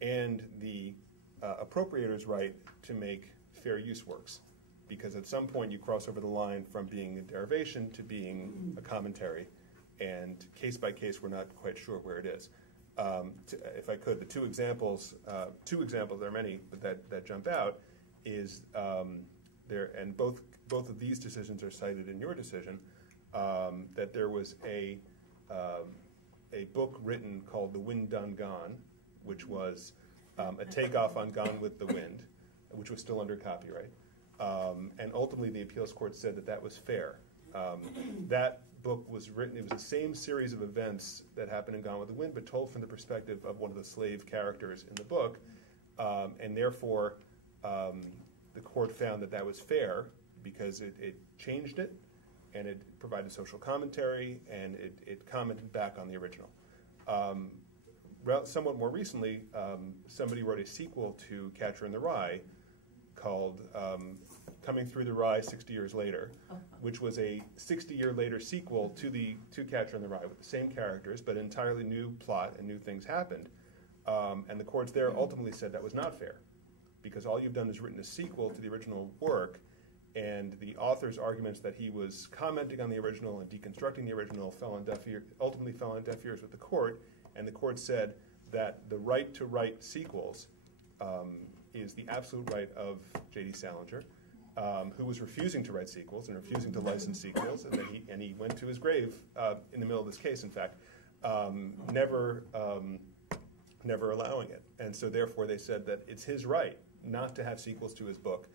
and the appropriator's right to make fair use works. Because at some point you cross over the line from being a derivation to being a commentary, and case by case we're not quite sure where it is. If I could, the two examples, there are many, but that jump out, is there, and both of these decisions are cited in your decision, that there was a book written called The Wind Done Gone, which was a takeoff on Gone with the Wind, which was still under copyright. And ultimately the appeals court said that was fair. That book was written, it was the same series of events that happened in Gone with the Wind, but told from the perspective of one of the slave characters in the book, and therefore the court found that was fair because it changed it, and it provided social commentary, and it commented back on the original. Somewhat more recently, somebody wrote a sequel to Catcher in the Rye called Coming Through the Rye 60 Years Later, which was a 60-year later sequel to Catcher in the Rye with the same characters, but entirely new plot and new things happened. And the courts there ultimately said that was not fair, because all you've done is written a sequel to the original work, and the author's arguments that he was commenting on the original and deconstructing the original ultimately fell on deaf ears with the court, and the court said that the right to write sequels is the absolute right of J.D. Salinger, who was refusing to write sequels and refusing to license sequels, and he went to his grave in the middle of this case, in fact, never allowing it. And so therefore they said that it's his right not to have sequels to his book.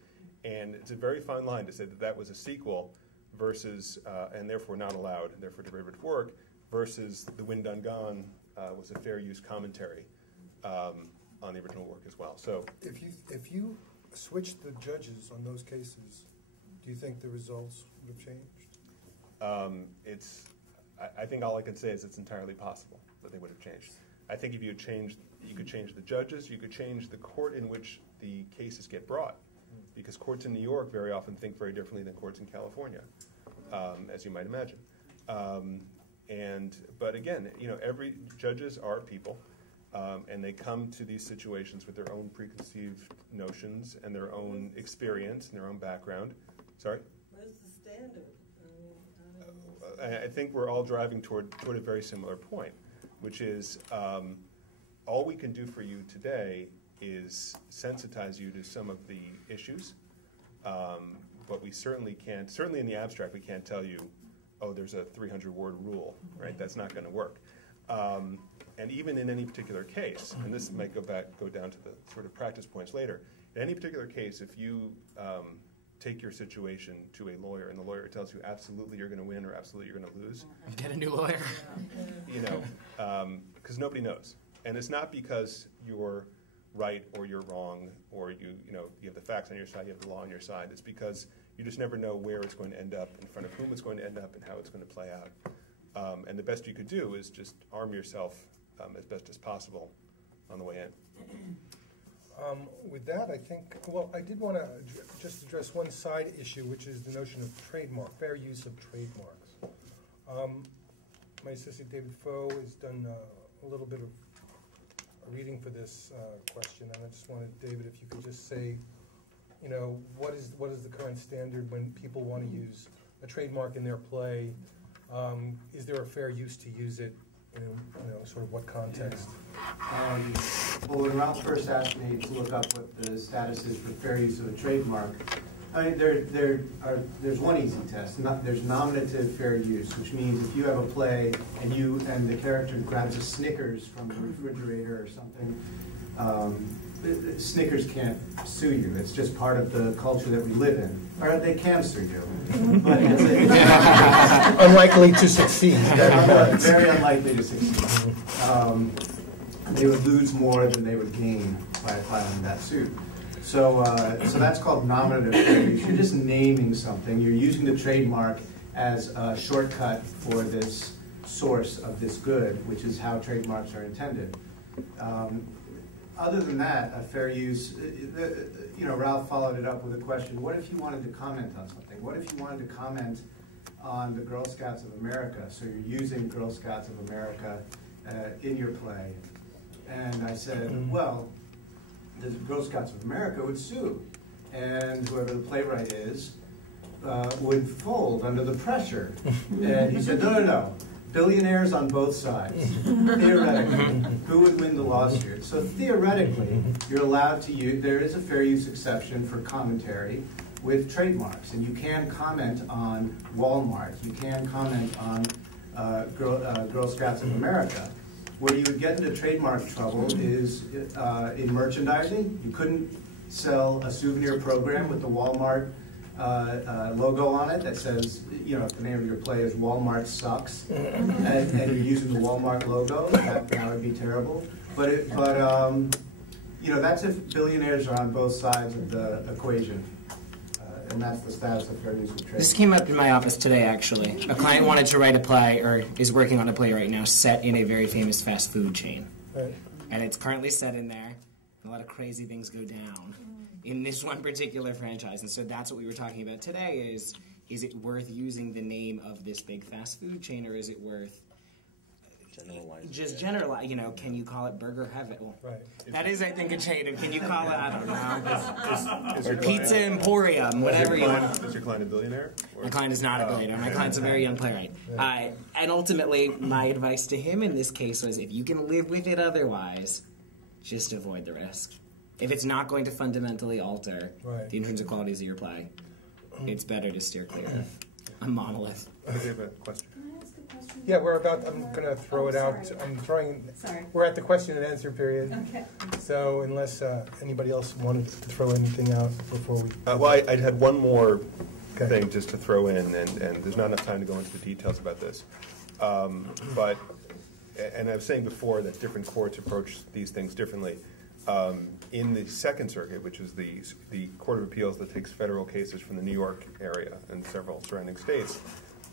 And it's a very fine line to say that was a sequel versus, and therefore not allowed, and therefore derivative work, versus The Wind Done Gone was a fair use commentary on the original work as well. So if you switched the judges on those cases, do you think the results would have changed? I think all I can say is it's entirely possible that they would have changed. I think if you could change the judges, you could change the court in which the cases get brought, because courts in New York very often think very differently than courts in California, as you might imagine. But again, every judges are people, and they come to these situations with their own preconceived notions and their own experience and their own background. Sorry? Where's the standard? I think we're all driving toward a very similar point, which is all we can do for you today is sensitize you to some of the issues, but we certainly can't, certainly in the abstract, we can't tell you, oh, there's a 300-word rule, right? That's not going to work. And even in any particular case, and this might go down to the sort of practice points later, in any particular case, if you take your situation to a lawyer and the lawyer tells you absolutely you're going to win or absolutely you're going to lose, Get a new lawyer. you know, because nobody knows. And it's not because you're right or you're wrong or you have the facts on your side, you have the law on your side. It's because you just never know where it's going to end up, in front of whom it's going to end up, and how it's going to play out. And the best you could do is just arm yourself as best as possible on the way in. With that, I think, well, I did want to just address one side issue, which is the notion of trademark, fair use of trademarks. My assistant, David Foe, has done a little bit of a reading for this question, and I just wanted, David, if you could just say, you know, what is the current standard when people want to use a trademark in their play? Is there a fair use to use it? Sort of what context? Well, when Ralph first asked me to look up what the status is for fair use of a trademark, I mean, there's one easy test. There's nominative fair use, which means if you have a play and the character grabs a Snickers from the refrigerator or something, Snickers can't sue you. It's just part of the culture that we live in. Or they can sue you. But it's unlikely to succeed. Very unlikely to succeed. They would lose more than they would gain by filing that suit. So that's called nominative fair use. You're just naming something. You're using the trademark as a shortcut for this source of this good, which is how trademarks are intended. Other than that, a fair use, Ralph followed it up with a question, what if you wanted to comment on something? What if you wanted to comment on the Girl Scouts of America? So you're using Girl Scouts of America in your play. And I said, well, the Girl Scouts of America would sue. And whoever the playwright is would fold under the pressure. And he said, no. Billionaires on both sides. Theoretically, who would win the lawsuit? So theoretically, you're allowed to use, there is a fair use exception for commentary with trademarks. And you can comment on Walmart. You can comment on Girl Scouts of America. Where you would get into trademark trouble is in merchandising. You couldn't sell a souvenir program with the Walmart logo on it that says, if the name of your play is Walmart Sucks, and you're using the Walmart logo, that would be terrible. But that's if billionaires are on both sides of the equation. And that's the status of fair use of trade. This came up in my office today, actually. A client wanted to write a play, or is working on a play right now, set in a very famous fast food chain. Right. And it's currently set in there. A lot of crazy things go down in this one particular franchise. And so that's what we were talking about today is it worth using the name of this big fast food chain, or is it worth just generalize, can you call it Burger Heaven? Well, right. That is, I think, a chain. Can you call it, I don't know, or Pizza Emporium, whatever you want. Is your client a billionaire? My client is not a billionaire. My client's a very young playwright. And ultimately, my advice to him in this case was, if you can live with it otherwise, just avoid the risk. If it's not going to fundamentally alter the intrinsic qualities of your play, it's better to steer clear of a monolith. I think we have a question. Yeah, I'm going to throw it out. We're at the question and answer period. Okay. So unless anybody else wanted to throw anything out before we... Well, I had one more thing just to throw in, and there's not enough time to go into the details about this. But I was saying before that different courts approach these things differently. In the Second Circuit, which is the Court of Appeals that takes federal cases from the New York area and several surrounding states,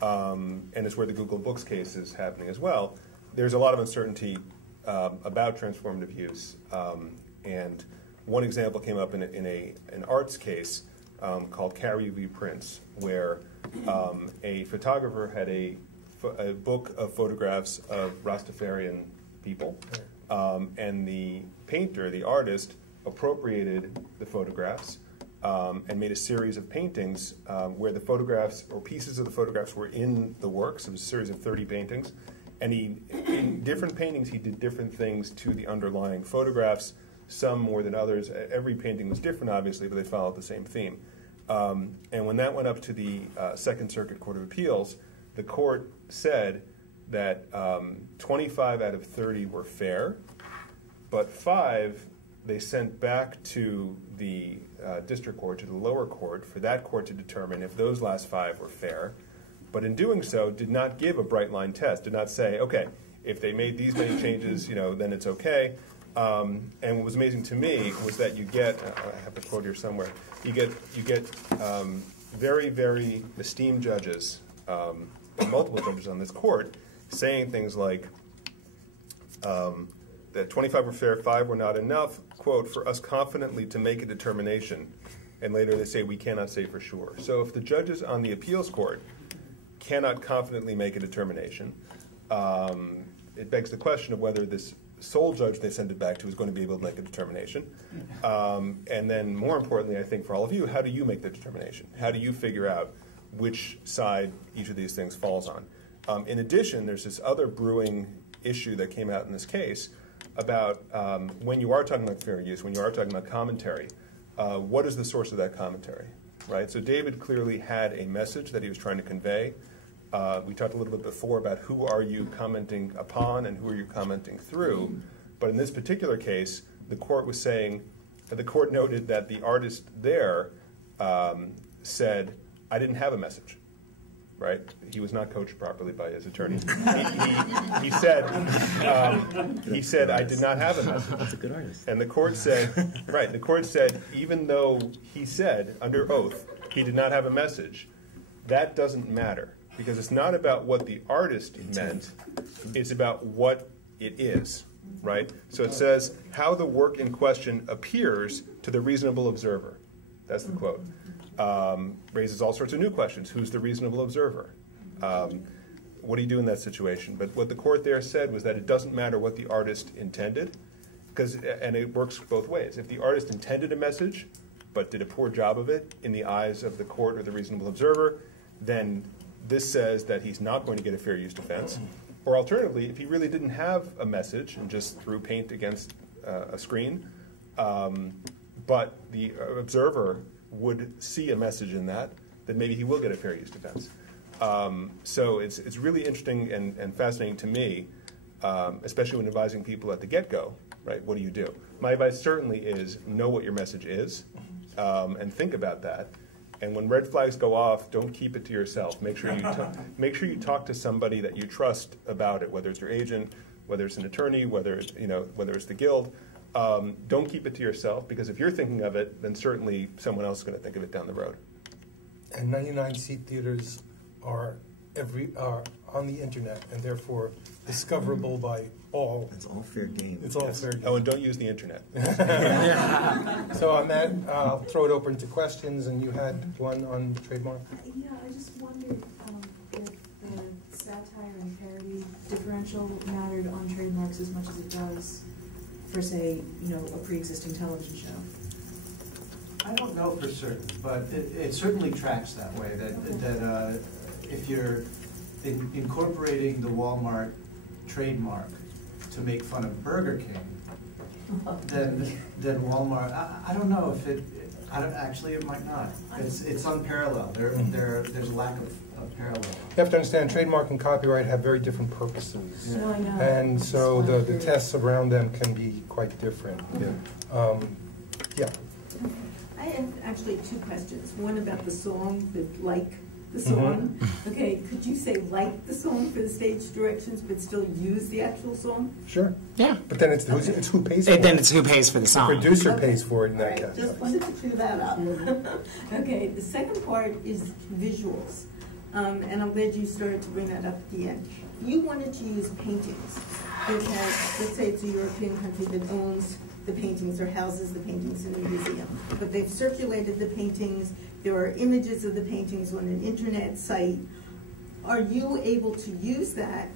and it's where the Google Books case is happening as well, there's a lot of uncertainty about transformative use. And one example came up in an arts case called Carey v. Prince, where a photographer had a book of photographs of Rastafarian people, and the painter, the artist, appropriated the photographs and made a series of paintings where the photographs or pieces of the photographs were in the works. It was a series of 30 paintings, And in different paintings, he did different things to the underlying photographs, some more than others. Every painting was different, obviously, but they followed the same theme. And when that went up to the Second Circuit Court of Appeals, the court said that 25 out of 30 were fair, but 5 they sent back to the district court, to the lower court, for that court to determine if those last 5 were fair. But in doing so, did not give a bright line test, did not say, okay, if they made these many changes, then it's okay. And what was amazing to me was that you get, I have the quote here somewhere, you get very, very esteemed judges, and multiple judges on this court, saying things like that 25 were fair, 5 were not enough, quote, for us confidently to make a determination. And later they say, we cannot say for sure. So if the judges on the appeals court cannot confidently make a determination, it begs the question of whether this sole judge they send it back to is going to be able to make a determination. And then more importantly, I think for all of you, how do you make the determination? How do you figure out which side each of these things falls on? In addition, there's this other brewing issue that came out in this case about when you are talking about fair use, when you are talking about commentary, what is the source of that commentary, right? So David clearly had a message that he was trying to convey. We talked a little bit before about who are you commenting upon and who are you commenting through. But in this particular case, the court was saying, the court noted that the artist there said, I didn't have a message, right? He was not coached properly by his attorney. He said, I did not have a message. That's a good artist. And the court said, right, the court said, even though he said under oath he did not have a message, that doesn't matter. Because it's not about what the artist meant, it's about what it is, right? So it says, how the work in question appears to the reasonable observer. That's the quote. Raises all sorts of new questions. Who's the reasonable observer? What do you do in that situation? But what the court there said was that it doesn't matter what the artist intended, and it works both ways. If the artist intended a message, but did a poor job of it in the eyes of the court or the reasonable observer, then this says that he's not going to get a fair use defense. Or alternatively, if he really didn't have a message and just threw paint against a screen, but the observer would see a message in that, then maybe he will get a fair use defense. So it's really interesting and fascinating to me, especially when advising people at the get-go, right? What do you do? My advice certainly is know what your message is and think about that. And when red flags go off, don't keep it to yourself. Make sure you talk to somebody that you trust about it, whether it's your agent, whether it's an attorney, whether it's the guild. Don't keep it to yourself, because if you're thinking of it, then certainly someone else is going to think of it down the road. And 99-seat theaters are on the internet and therefore discoverable by all. It's all fair game. It's all fair game. Oh, and don't use the internet. So on that, I'll throw it open to questions, and you had one on trademark? Yeah, I just wondered if the satire and parody differential mattered on trademarks as much as it does for, say, a pre-existing television show. I don't know for certain, but it certainly tracks that way, that if you're incorporating the Walmart trademark to make fun of Burger King, then Walmart, I don't know if actually it might not. It's unparalleled. There's a lack of parallel. You have to understand, trademark and copyright have very different purposes. No, I know. And so the tests around them can be quite different. Yeah. I have actually 2 questions. One about the song, the song. Okay, could you say like the song for the stage directions, but still use the actual song? Sure. Yeah. But then it's who pays for it. Then it's who pays for the song. The producer pays for it in that All right, case. just wanted to clear that up. Okay, the second part is visuals. And I'm glad you started to bring that up at the end. You wanted to use paintings because, let's say it's a European country that owns the paintings or houses the paintings in a museum, but they've circulated the paintings, there are images of the paintings on an internet site. Are you able to use that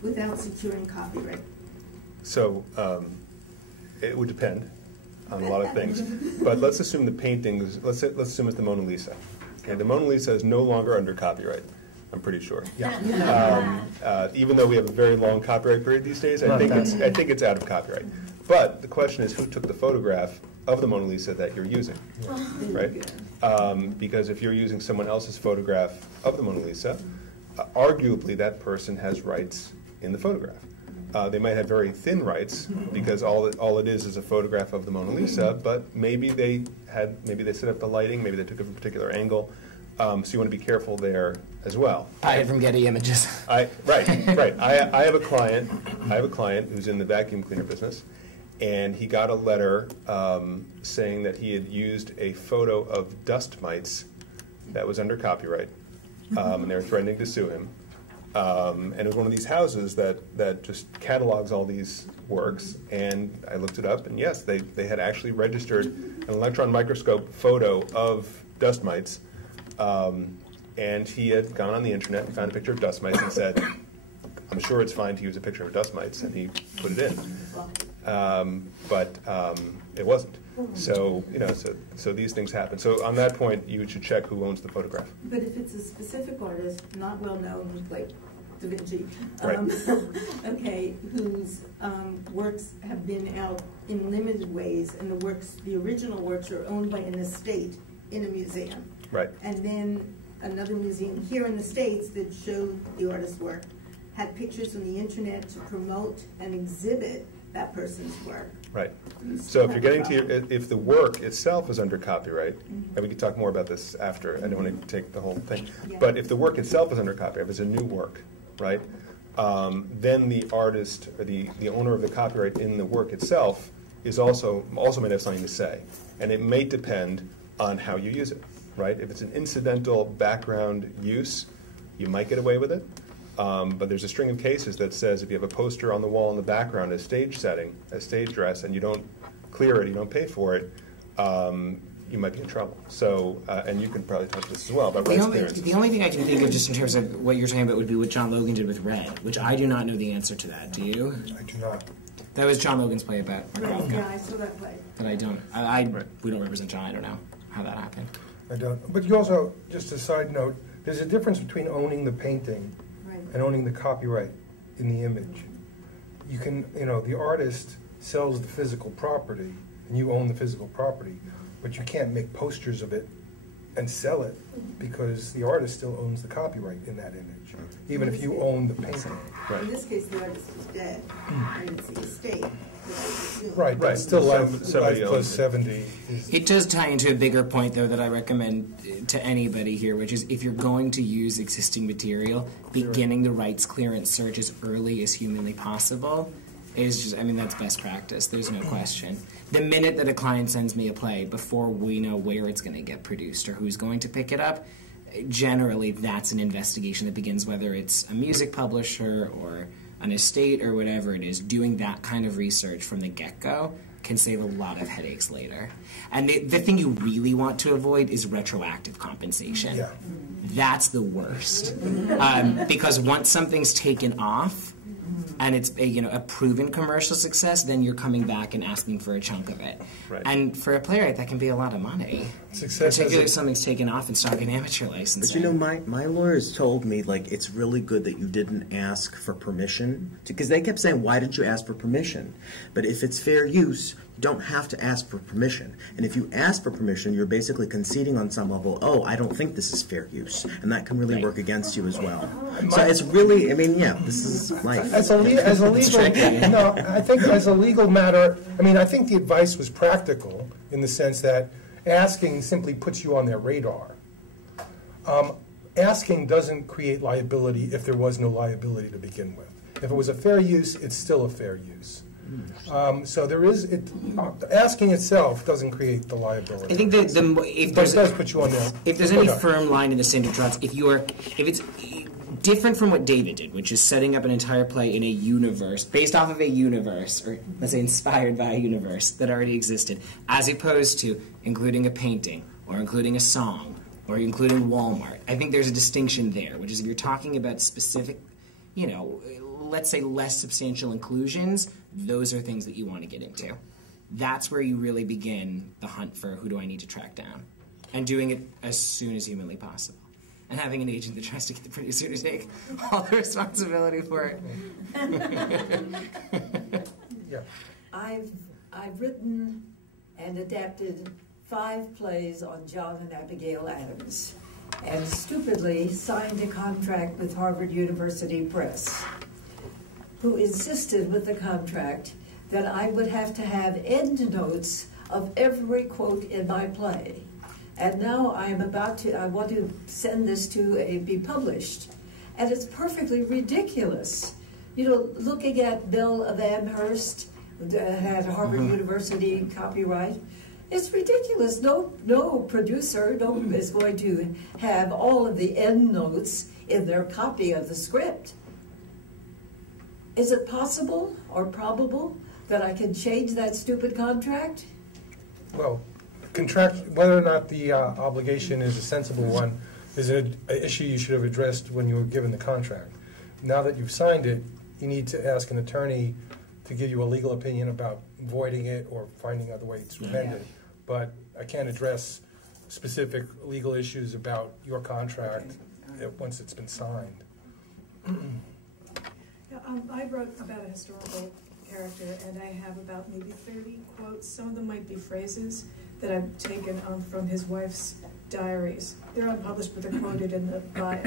without securing copyright? So it would depend on a lot of things. But let's assume the paintings, let's assume it's the Mona Lisa. Okay, the Mona Lisa is no longer under copyright. I'm pretty sure. Yeah. Even though we have a very long copyright period these days, I think it's out of copyright. But the question is, who took the photograph of the Mona Lisa that you're using, right? Because if you're using someone else's photograph of the Mona Lisa, arguably that person has rights in the photograph. They might have very thin rights because all it is a photograph of the Mona Lisa, but maybe they set up the lighting, maybe they took it from a particular angle. So you want to be careful there as well. Hide it from Getty Images. Right. I have a client who's in the vacuum cleaner business, and he got a letter saying that he had used a photo of dust mites that was under copyright, and they were threatening to sue him. And it was one of these houses that just catalogs all these works, and I looked it up, and yes, they had actually registered an electron microscope photo of dust mites, and he had gone on the internet and found a picture of dust mites and said, I'm sure it's fine to use a picture of dust mites, and he put it in. But it wasn't. So, so these things happen. So on that point, you should check who owns the photograph. But if it's a specific artist, not well known, like Da Vinci, Right. okay, whose works have been out in limited ways, and the original works are owned by an estate in a museum. Right. And then another museum here in the States that showed the artist's work had pictures on the internet to promote and exhibit that person's work. Right. So if you're getting to if the work itself is under copyright, and we can talk more about this after, I don't want to take the whole thing, but if the work itself is under copyright, if it's a new work, right, then the artist or the owner of the copyright in the work itself is also might have something to say, and it may depend on how you use it, right? If it's an incidental background use, you might get away with it. But there's a string of cases that says if you have a poster on the wall in the background, a stage setting, a stage dress, and you don't clear it, you don't pay for it, you might be in trouble. So, and you can probably touch this as well about rights clearance. The only thing I can think of just in terms of what you're talking about would be what John Logan did with Red, which I do not know the answer to that. Do you? I do not. That was John Logan's play about Right, yeah, I saw that play. But I don't. We don't represent John. I don't know how that happened. I don't. But you also, just a side note, there's a difference between owning the painting and owning the copyright in the image. You can, the artist sells the physical property, and you own the physical property, but you can't make posters of it and sell it because the artist still owns the copyright in that image, even if you own the painting. Right. In this case, the artist was dead, and it's the estate. Right, but still life Somebody plus owns it. 70. It does tie into a bigger point, though, that I recommend to anybody here, which is if you're going to use existing material, beginning the rights clearance search as early as humanly possible is just, that's best practice. There's no question. The minute that a client sends me a play, before we know where it's going to get produced or who's going to pick it up, generally that's an investigation that begins, whether it's a music publisher or an estate or whatever it is. Doing that kind of research from the get-go can save a lot of headaches later. And the thing you really want to avoid is retroactive compensation. Yeah. That's the worst. Because once something's taken off and it's a proven commercial success, then you're coming back and asking for a chunk of it. Right. And for a playwright, that can be a lot of money. Particularly if something's taken off and starting amateur licensing. But my lawyers told me, it's really good that you didn't ask for permission. Because they kept saying, why didn't you ask for permission? But if it's fair use, you don't have to ask for permission. And if you ask for permission, you're basically conceding on some level, oh, I don't think this is fair use. And that can really work against you as well. So it's really, this is life. As a legal, no, I think as a legal matter, I think the advice was practical in the sense that asking simply puts you on their radar. Asking doesn't create liability if there was no liability to begin with. If it was a fair use, it's still a fair use. So there is asking itself doesn't create the liability. I think that it does put you on there. If there's any firm line in the sand of trust, if it's different from what David did, which is setting up an entire play in a universe, based off of a universe, or let's say inspired by a universe that already existed, as opposed to including a painting, or including a song, or including Walmart. I think there's a distinction there, which is if you're talking about specific, let's say less substantial inclusions, those are things that you want to get into. That's where you really begin the hunt for who do I need to track down, and doing it as soon as humanly possible. and having an agent that tries to get the producer to take all the responsibility for it. Yeah. I've written and adapted 5 plays on John and Abigail Adams, and stupidly signed a contract with Harvard University Press, who insisted with the contract that I would have to have endnotes of every quote in my play. And now I want to send this to be published. And it's perfectly ridiculous. You know, looking at Bill of Amherst, that had Harvard University copyright, it's ridiculous. No producer is going to have all of the endnotes in their copy of the script. Is it possible or probable that I can change that stupid contract? Well, whether or not the obligation is a sensible one is an issue you should have addressed when you were given the contract. Now that you've signed it, you need to ask an attorney to give you a legal opinion about voiding it or finding other ways to amend it. But I can't address specific legal issues about your contract once it's been signed. I wrote about a historical character, and I have about maybe 30 quotes. Some of them might be phrases that I've taken from his wife's diaries. They're unpublished, but they're quoted in the bio.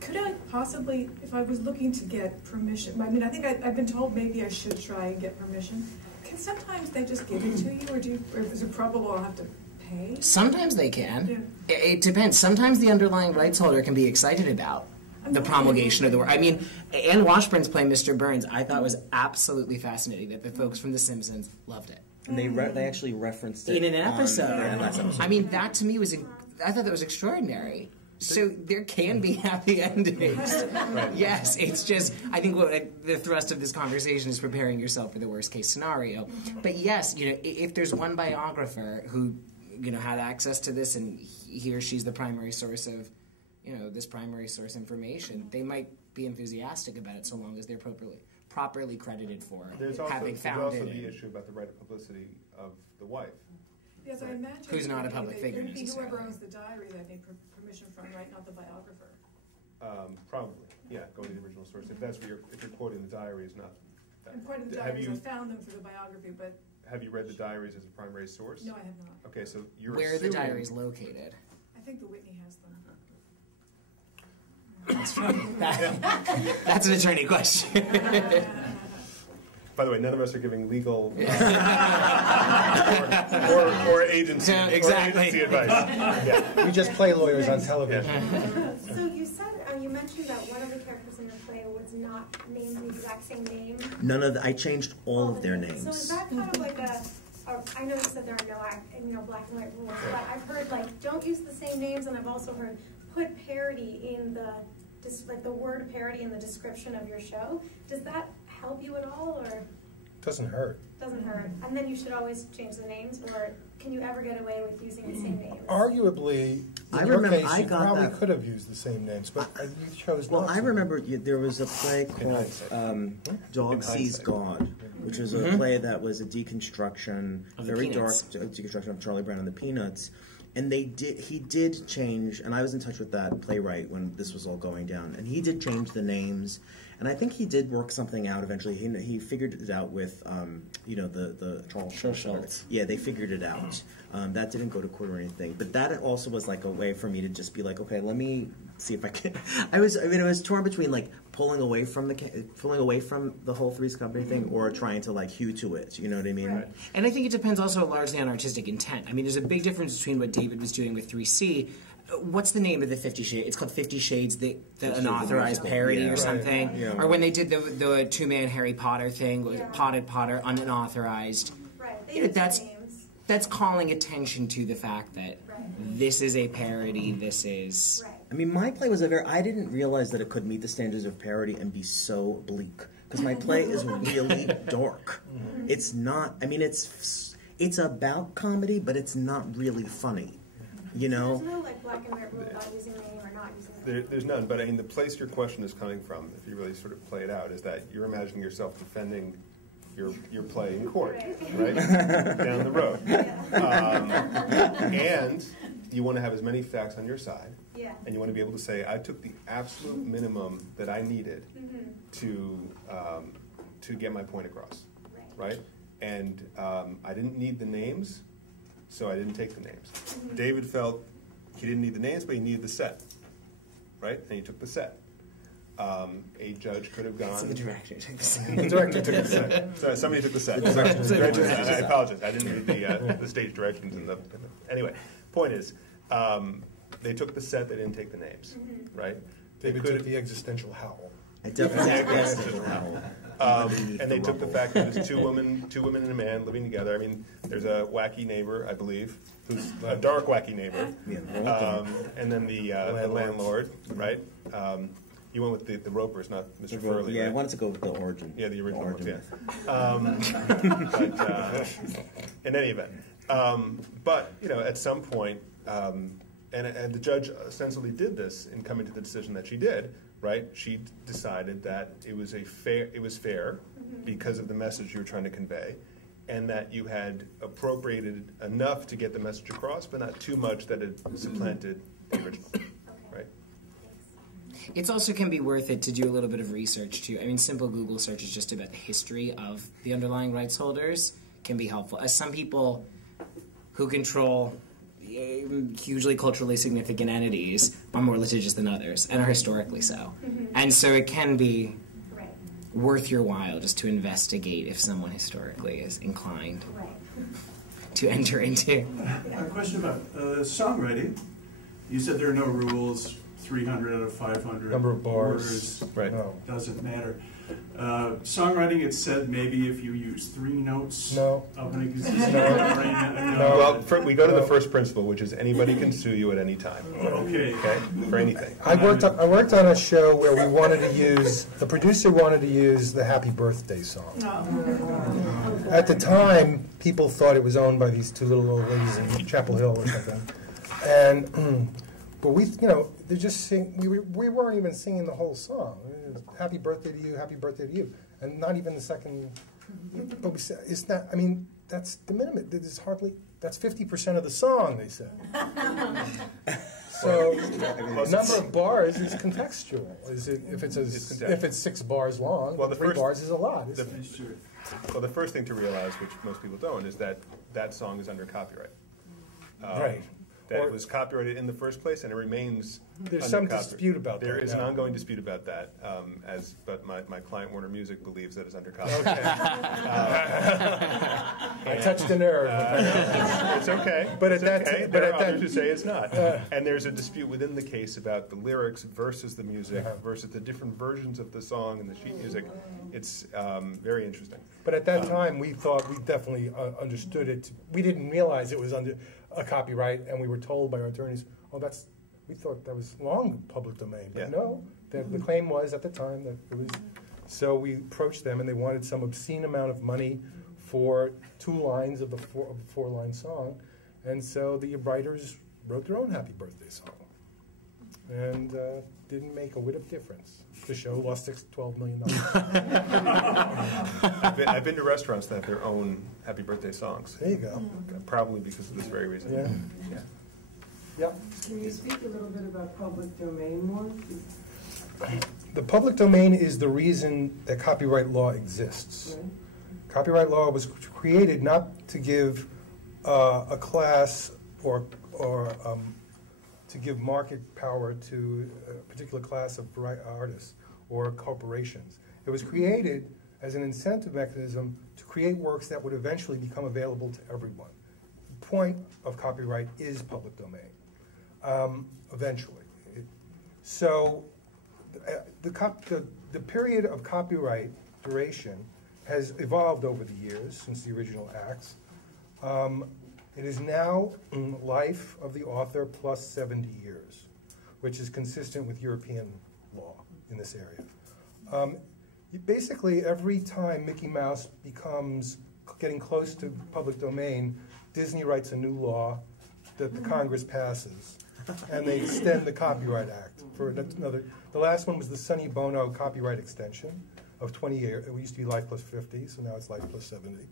Could I possibly, if I was looking to get permission, I mean, I think I've been told maybe I should try and get permission. Can sometimes they just give it to you, or is it probable I'll have to pay? Sometimes they can. Yeah. It depends. Sometimes the underlying rights holder can be excited about the promulgation of the work. I mean, Anne Washburn's play, Mr. Burns, I thought was absolutely fascinating. That the folks from The Simpsons loved it. And they actually referenced it in an episode. episode. I mean, that to me was, I thought that was extraordinary. So there can be happy endings. Right. Yes, it's just, I think the thrust of this conversation is preparing yourself for the worst case scenario. But yes, you know, if there's one biographer who, you know, had access to this and he or she's the primary source of, you know, this primary source information, they might be enthusiastic about it so long as they're properly credited for having found it. There's also the issue about the right of publicity of the wife. Yes, I imagine. Who's not a public figure necessarily. Whoever owns the diaries, I think, permission from, right? Not the biographer. Probably, yeah. Go to the original source. If that's what if you're quoting the diaries, not. I'm quoting the diaries. I found them through the biography, but. Have you read the diaries as a primary source? No, I have not. Okay, so you're. Where are the diaries located? I think the Whitney has them. That's an attorney question. By the way, none of us are giving legal or agency, exactly. or agency advice. Yeah. We just play lawyers on television. So you said, you mentioned that one of the characters in the play was not named the exact same name. I changed all of their names. So is that kind of like I know you said there are no black and white rules, but I've heard don't use the same names, and I've also heard put parody in the word parody in the description of your show. Does that help you at all, or? Doesn't hurt. Doesn't hurt. And then you should always change the names, or can you ever get away with using the same names? Arguably, in your case, you probably could have used the same names, but you chose not to. Well, I remember there was a play called Dog Sees God, which was a play that was a deconstruction, very dark deconstruction of Charlie Brown and the Peanuts. And he did change, and I was in touch with that playwright when this was all going down, and he did change the names, and I think he did work something out eventually. He figured it out with, the Charles Schultz. Yeah, they figured it out. That didn't go to court or anything, but that also was like a way for me to just be like, okay, let me see if I can. It was torn between pulling away from the whole Three's Company thing, or trying to hew to it. You know what I mean? Right. And I think it depends also largely on artistic intent. I mean, there's a big difference between what David was doing with 3C. What's the name of the 50 Shades? It's called 50 Shades, the unauthorized parody or something. Right. Yeah. Or when they did the two-man Harry Potter thing, was it Potted Potter, unauthorized. Right. That's calling attention to the fact that this is a parody, this is... Right. I mean, my play was I didn't realize that it could meet the standards of parody and be so bleak. Because my play is really dark. It's not, I mean, it's about comedy, but it's not really funny. You know? There's no black and white rule about using the name or not using the name. There's none, but I mean, the place your question is coming from, if you really sort of play it out, is that you're imagining yourself defending your play in court, right? Down the road. And you want to have as many facts on your side, Yeah. and you want to be able to say, I took the absolute minimum that I needed to get my point across, right? And I didn't need the names, so I didn't take the names. David felt he didn't need the names, but he needed the set, right? And he took the set. A judge could have gone. So the director took the set. The director took the set. Sorry, somebody took the set. I apologize. I didn't read the stage directions in the. Anyway, point is, they took the set. They didn't take the names, right? David took the existential howl. I definitely and they took the fact that there's two women and a man living together. I mean, there's a wacky neighbor, I believe, who's a dark wacky neighbor, and then the landlord, right? You went with the Ropers, not Mr. Furley. Yeah, right? I wanted to go with the origin. Yeah, the original ones, origin. yeah. But in any event, but you know, at some point, and the judge ostensibly did this in coming to the decision that she did. Right? She decided that it was fair because of the message you were trying to convey, and that you had appropriated enough to get the message across, but not too much that it supplanted the original. Right? It also can be worth it to do a little bit of research too. I mean, simple Google searches just about the history of the underlying rights holders can be helpful. As some people who control hugely culturally significant entities are more litigious than others, and are historically so. And so it can be worth your while just to investigate if someone historically is inclined to enter into. A question about songwriting. You said there are no rules, 300 out of 500. Number of bars. Words, right. No. Doesn't matter. Songwriting, it said maybe if you use 3 notes of an existing Well, we go to the first principle, which is anybody can sue you at any time. Okay. For anything. I worked on a show where we wanted to use, the producer wanted to use the Happy Birthday song. At the time, people thought it was owned by these 2 little old ladies in Chapel Hill or something. And, but we, you know, they just sing, we weren't even singing the whole song. Happy birthday to you, happy birthday to you. And not even the second, but we said, it's not, I mean, that's the minimum. It's hardly, that's 50% of the song, they said. So, the number of bars is contextual. If it's 6 bars long, well, 3 bars is a lot. Well, the first thing to realize, which most people don't, is that that song is under copyright. Right. That it was copyrighted in the first place, and it remains. There's some dispute about that. There is an ongoing dispute about that, but my client Warner Music believes that it's under copyright. Okay. I touched a nerve. It's okay. But it's at that, okay. but there at are that, others who say it's not. And there's a dispute within the case about the lyrics versus the music versus the different versions of the song and the sheet music. It's very interesting. But at that time, we thought we definitely understood it. We didn't realize it was under a copyright, and we were told by our attorneys, "Oh, we thought that was long public domain." But no, the claim was at the time that it was. So we approached them, and they wanted some obscene amount of money for 2 lines of the 4-line song, and so the writers wrote their own Happy Birthday song, and didn't make a whit of difference. The show lost $12 million. I've been to restaurants that have their own Happy Birthday songs. There you go. Probably because of this very reason. Yeah. Yeah. Can you speak a little bit about public domain more? The public domain is the reason that copyright law exists. Right. Copyright law was created not to give a class or to give market power to a particular class of artists or corporations. It was created as an incentive mechanism to create works that would eventually become available to everyone. The point of copyright is public domain, eventually. So the period of copyright duration has evolved over the years since the original acts. It is now life of the author plus 70 years, which is consistent with European law in this area. Basically, every time Mickey Mouse becomes getting close to public domain, Disney writes a new law that the Congress passes, and they extend the Copyright Act for another. The last one was the Sonny Bono copyright extension of 20 years. It used to be life plus 50, so now it's life plus 70.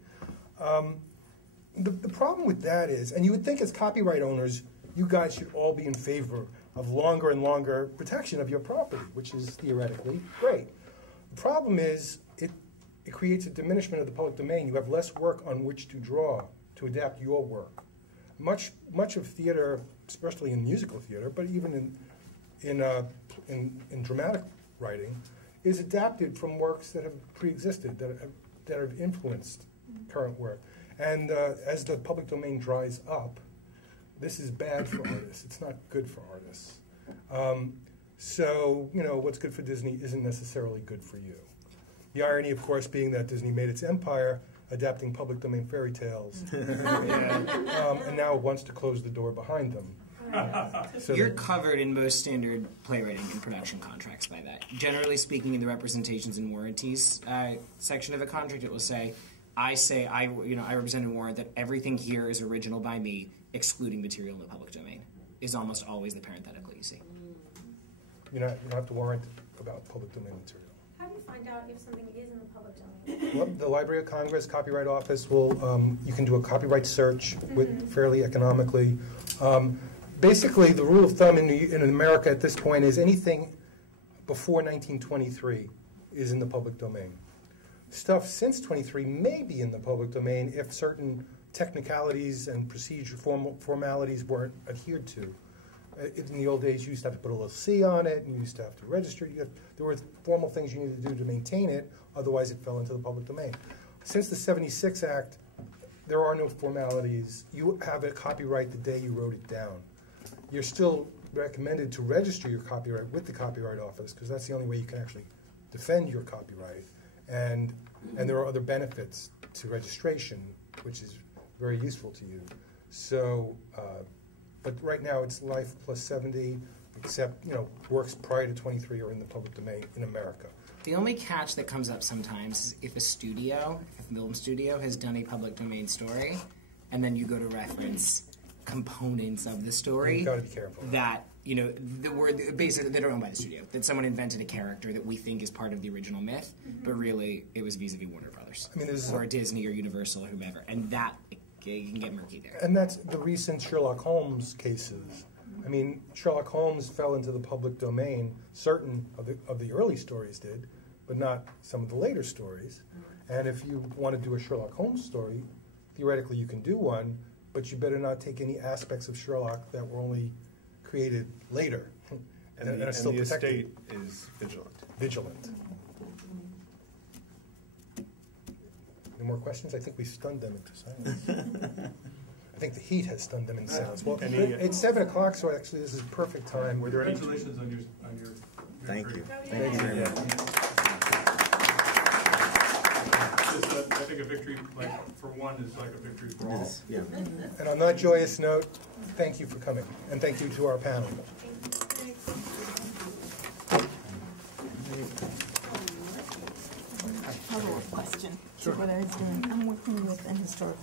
The problem with that is, and you would think as copyright owners, you guys should all be in favor of longer and longer protection of your property, which is theoretically great. The problem is it creates a diminishment of the public domain. You have less work on which to draw to adapt your work. Much of theater, especially in musical theater, but even in dramatic writing, is adapted from works that have pre-existed, that have influenced current work. And as the public domain dries up, this is bad for artists. It's not good for artists. So, what's good for Disney isn't necessarily good for you. The irony, of course, being that Disney made its empire adapting public domain fairy tales, and now wants to close the door behind them. So you're covered in most standard playwriting and production contracts by that. Generally speaking, in the representations and warranties section of a contract, it will say, I represent and warrant that everything here is original by me, excluding material in the public domain, is almost always the parenthetical you see. You don't have to warrant about public domain material. How do you find out if something is in the public domain? Well, the Library of Congress Copyright Office will, you can do a copyright search fairly economically. Basically, the rule of thumb in America at this point is anything before 1923 is in the public domain. Stuff since 23 may be in the public domain if certain technicalities and procedure formalities weren't adhered to. In the old days, you used to have to put a little C on it, and you used to have to register. There were formal things you needed to do to maintain it, otherwise it fell into the public domain. Since the 76 Act, there are no formalities. You have a copyright the day you wrote it down. You're still recommended to register your copyright with the Copyright Office, because that's the only way you can actually defend your copyright. And there are other benefits to registration, which is very useful to you. So, but right now it's life plus 70, except works prior to 23 are in the public domain in America. The only catch that comes up sometimes is if a film studio has done a public domain story, and then you go to reference components of the story. You've got to be careful. That the word basically they don't own by the studio. That someone invented a character that we think is part of the original myth, but really it was vis-a-vis Warner Brothers, or Disney or Universal or whomever, and that you can get murky there. And that's the recent Sherlock Holmes cases. I mean, Sherlock Holmes fell into the public domain. Certain of the early stories did, but not some of the later stories. And if you want to do a Sherlock Holmes story, theoretically you can do one, but you better not take any aspects of Sherlock that were only created later. And the estate is vigilant. Vigilant. Any more questions? I think we stunned them into silence. I think the heat has stunned them into silence. Well, it's 7 o'clock, so actually this is perfect time. Were there congratulations on your Thank you. Thank you very much. I think a victory, for one, is like a victory for all. Yeah. And on that joyous note, thank you for coming, and thank you to our panel. Follow-up question to what I was doing. I'm working with an historical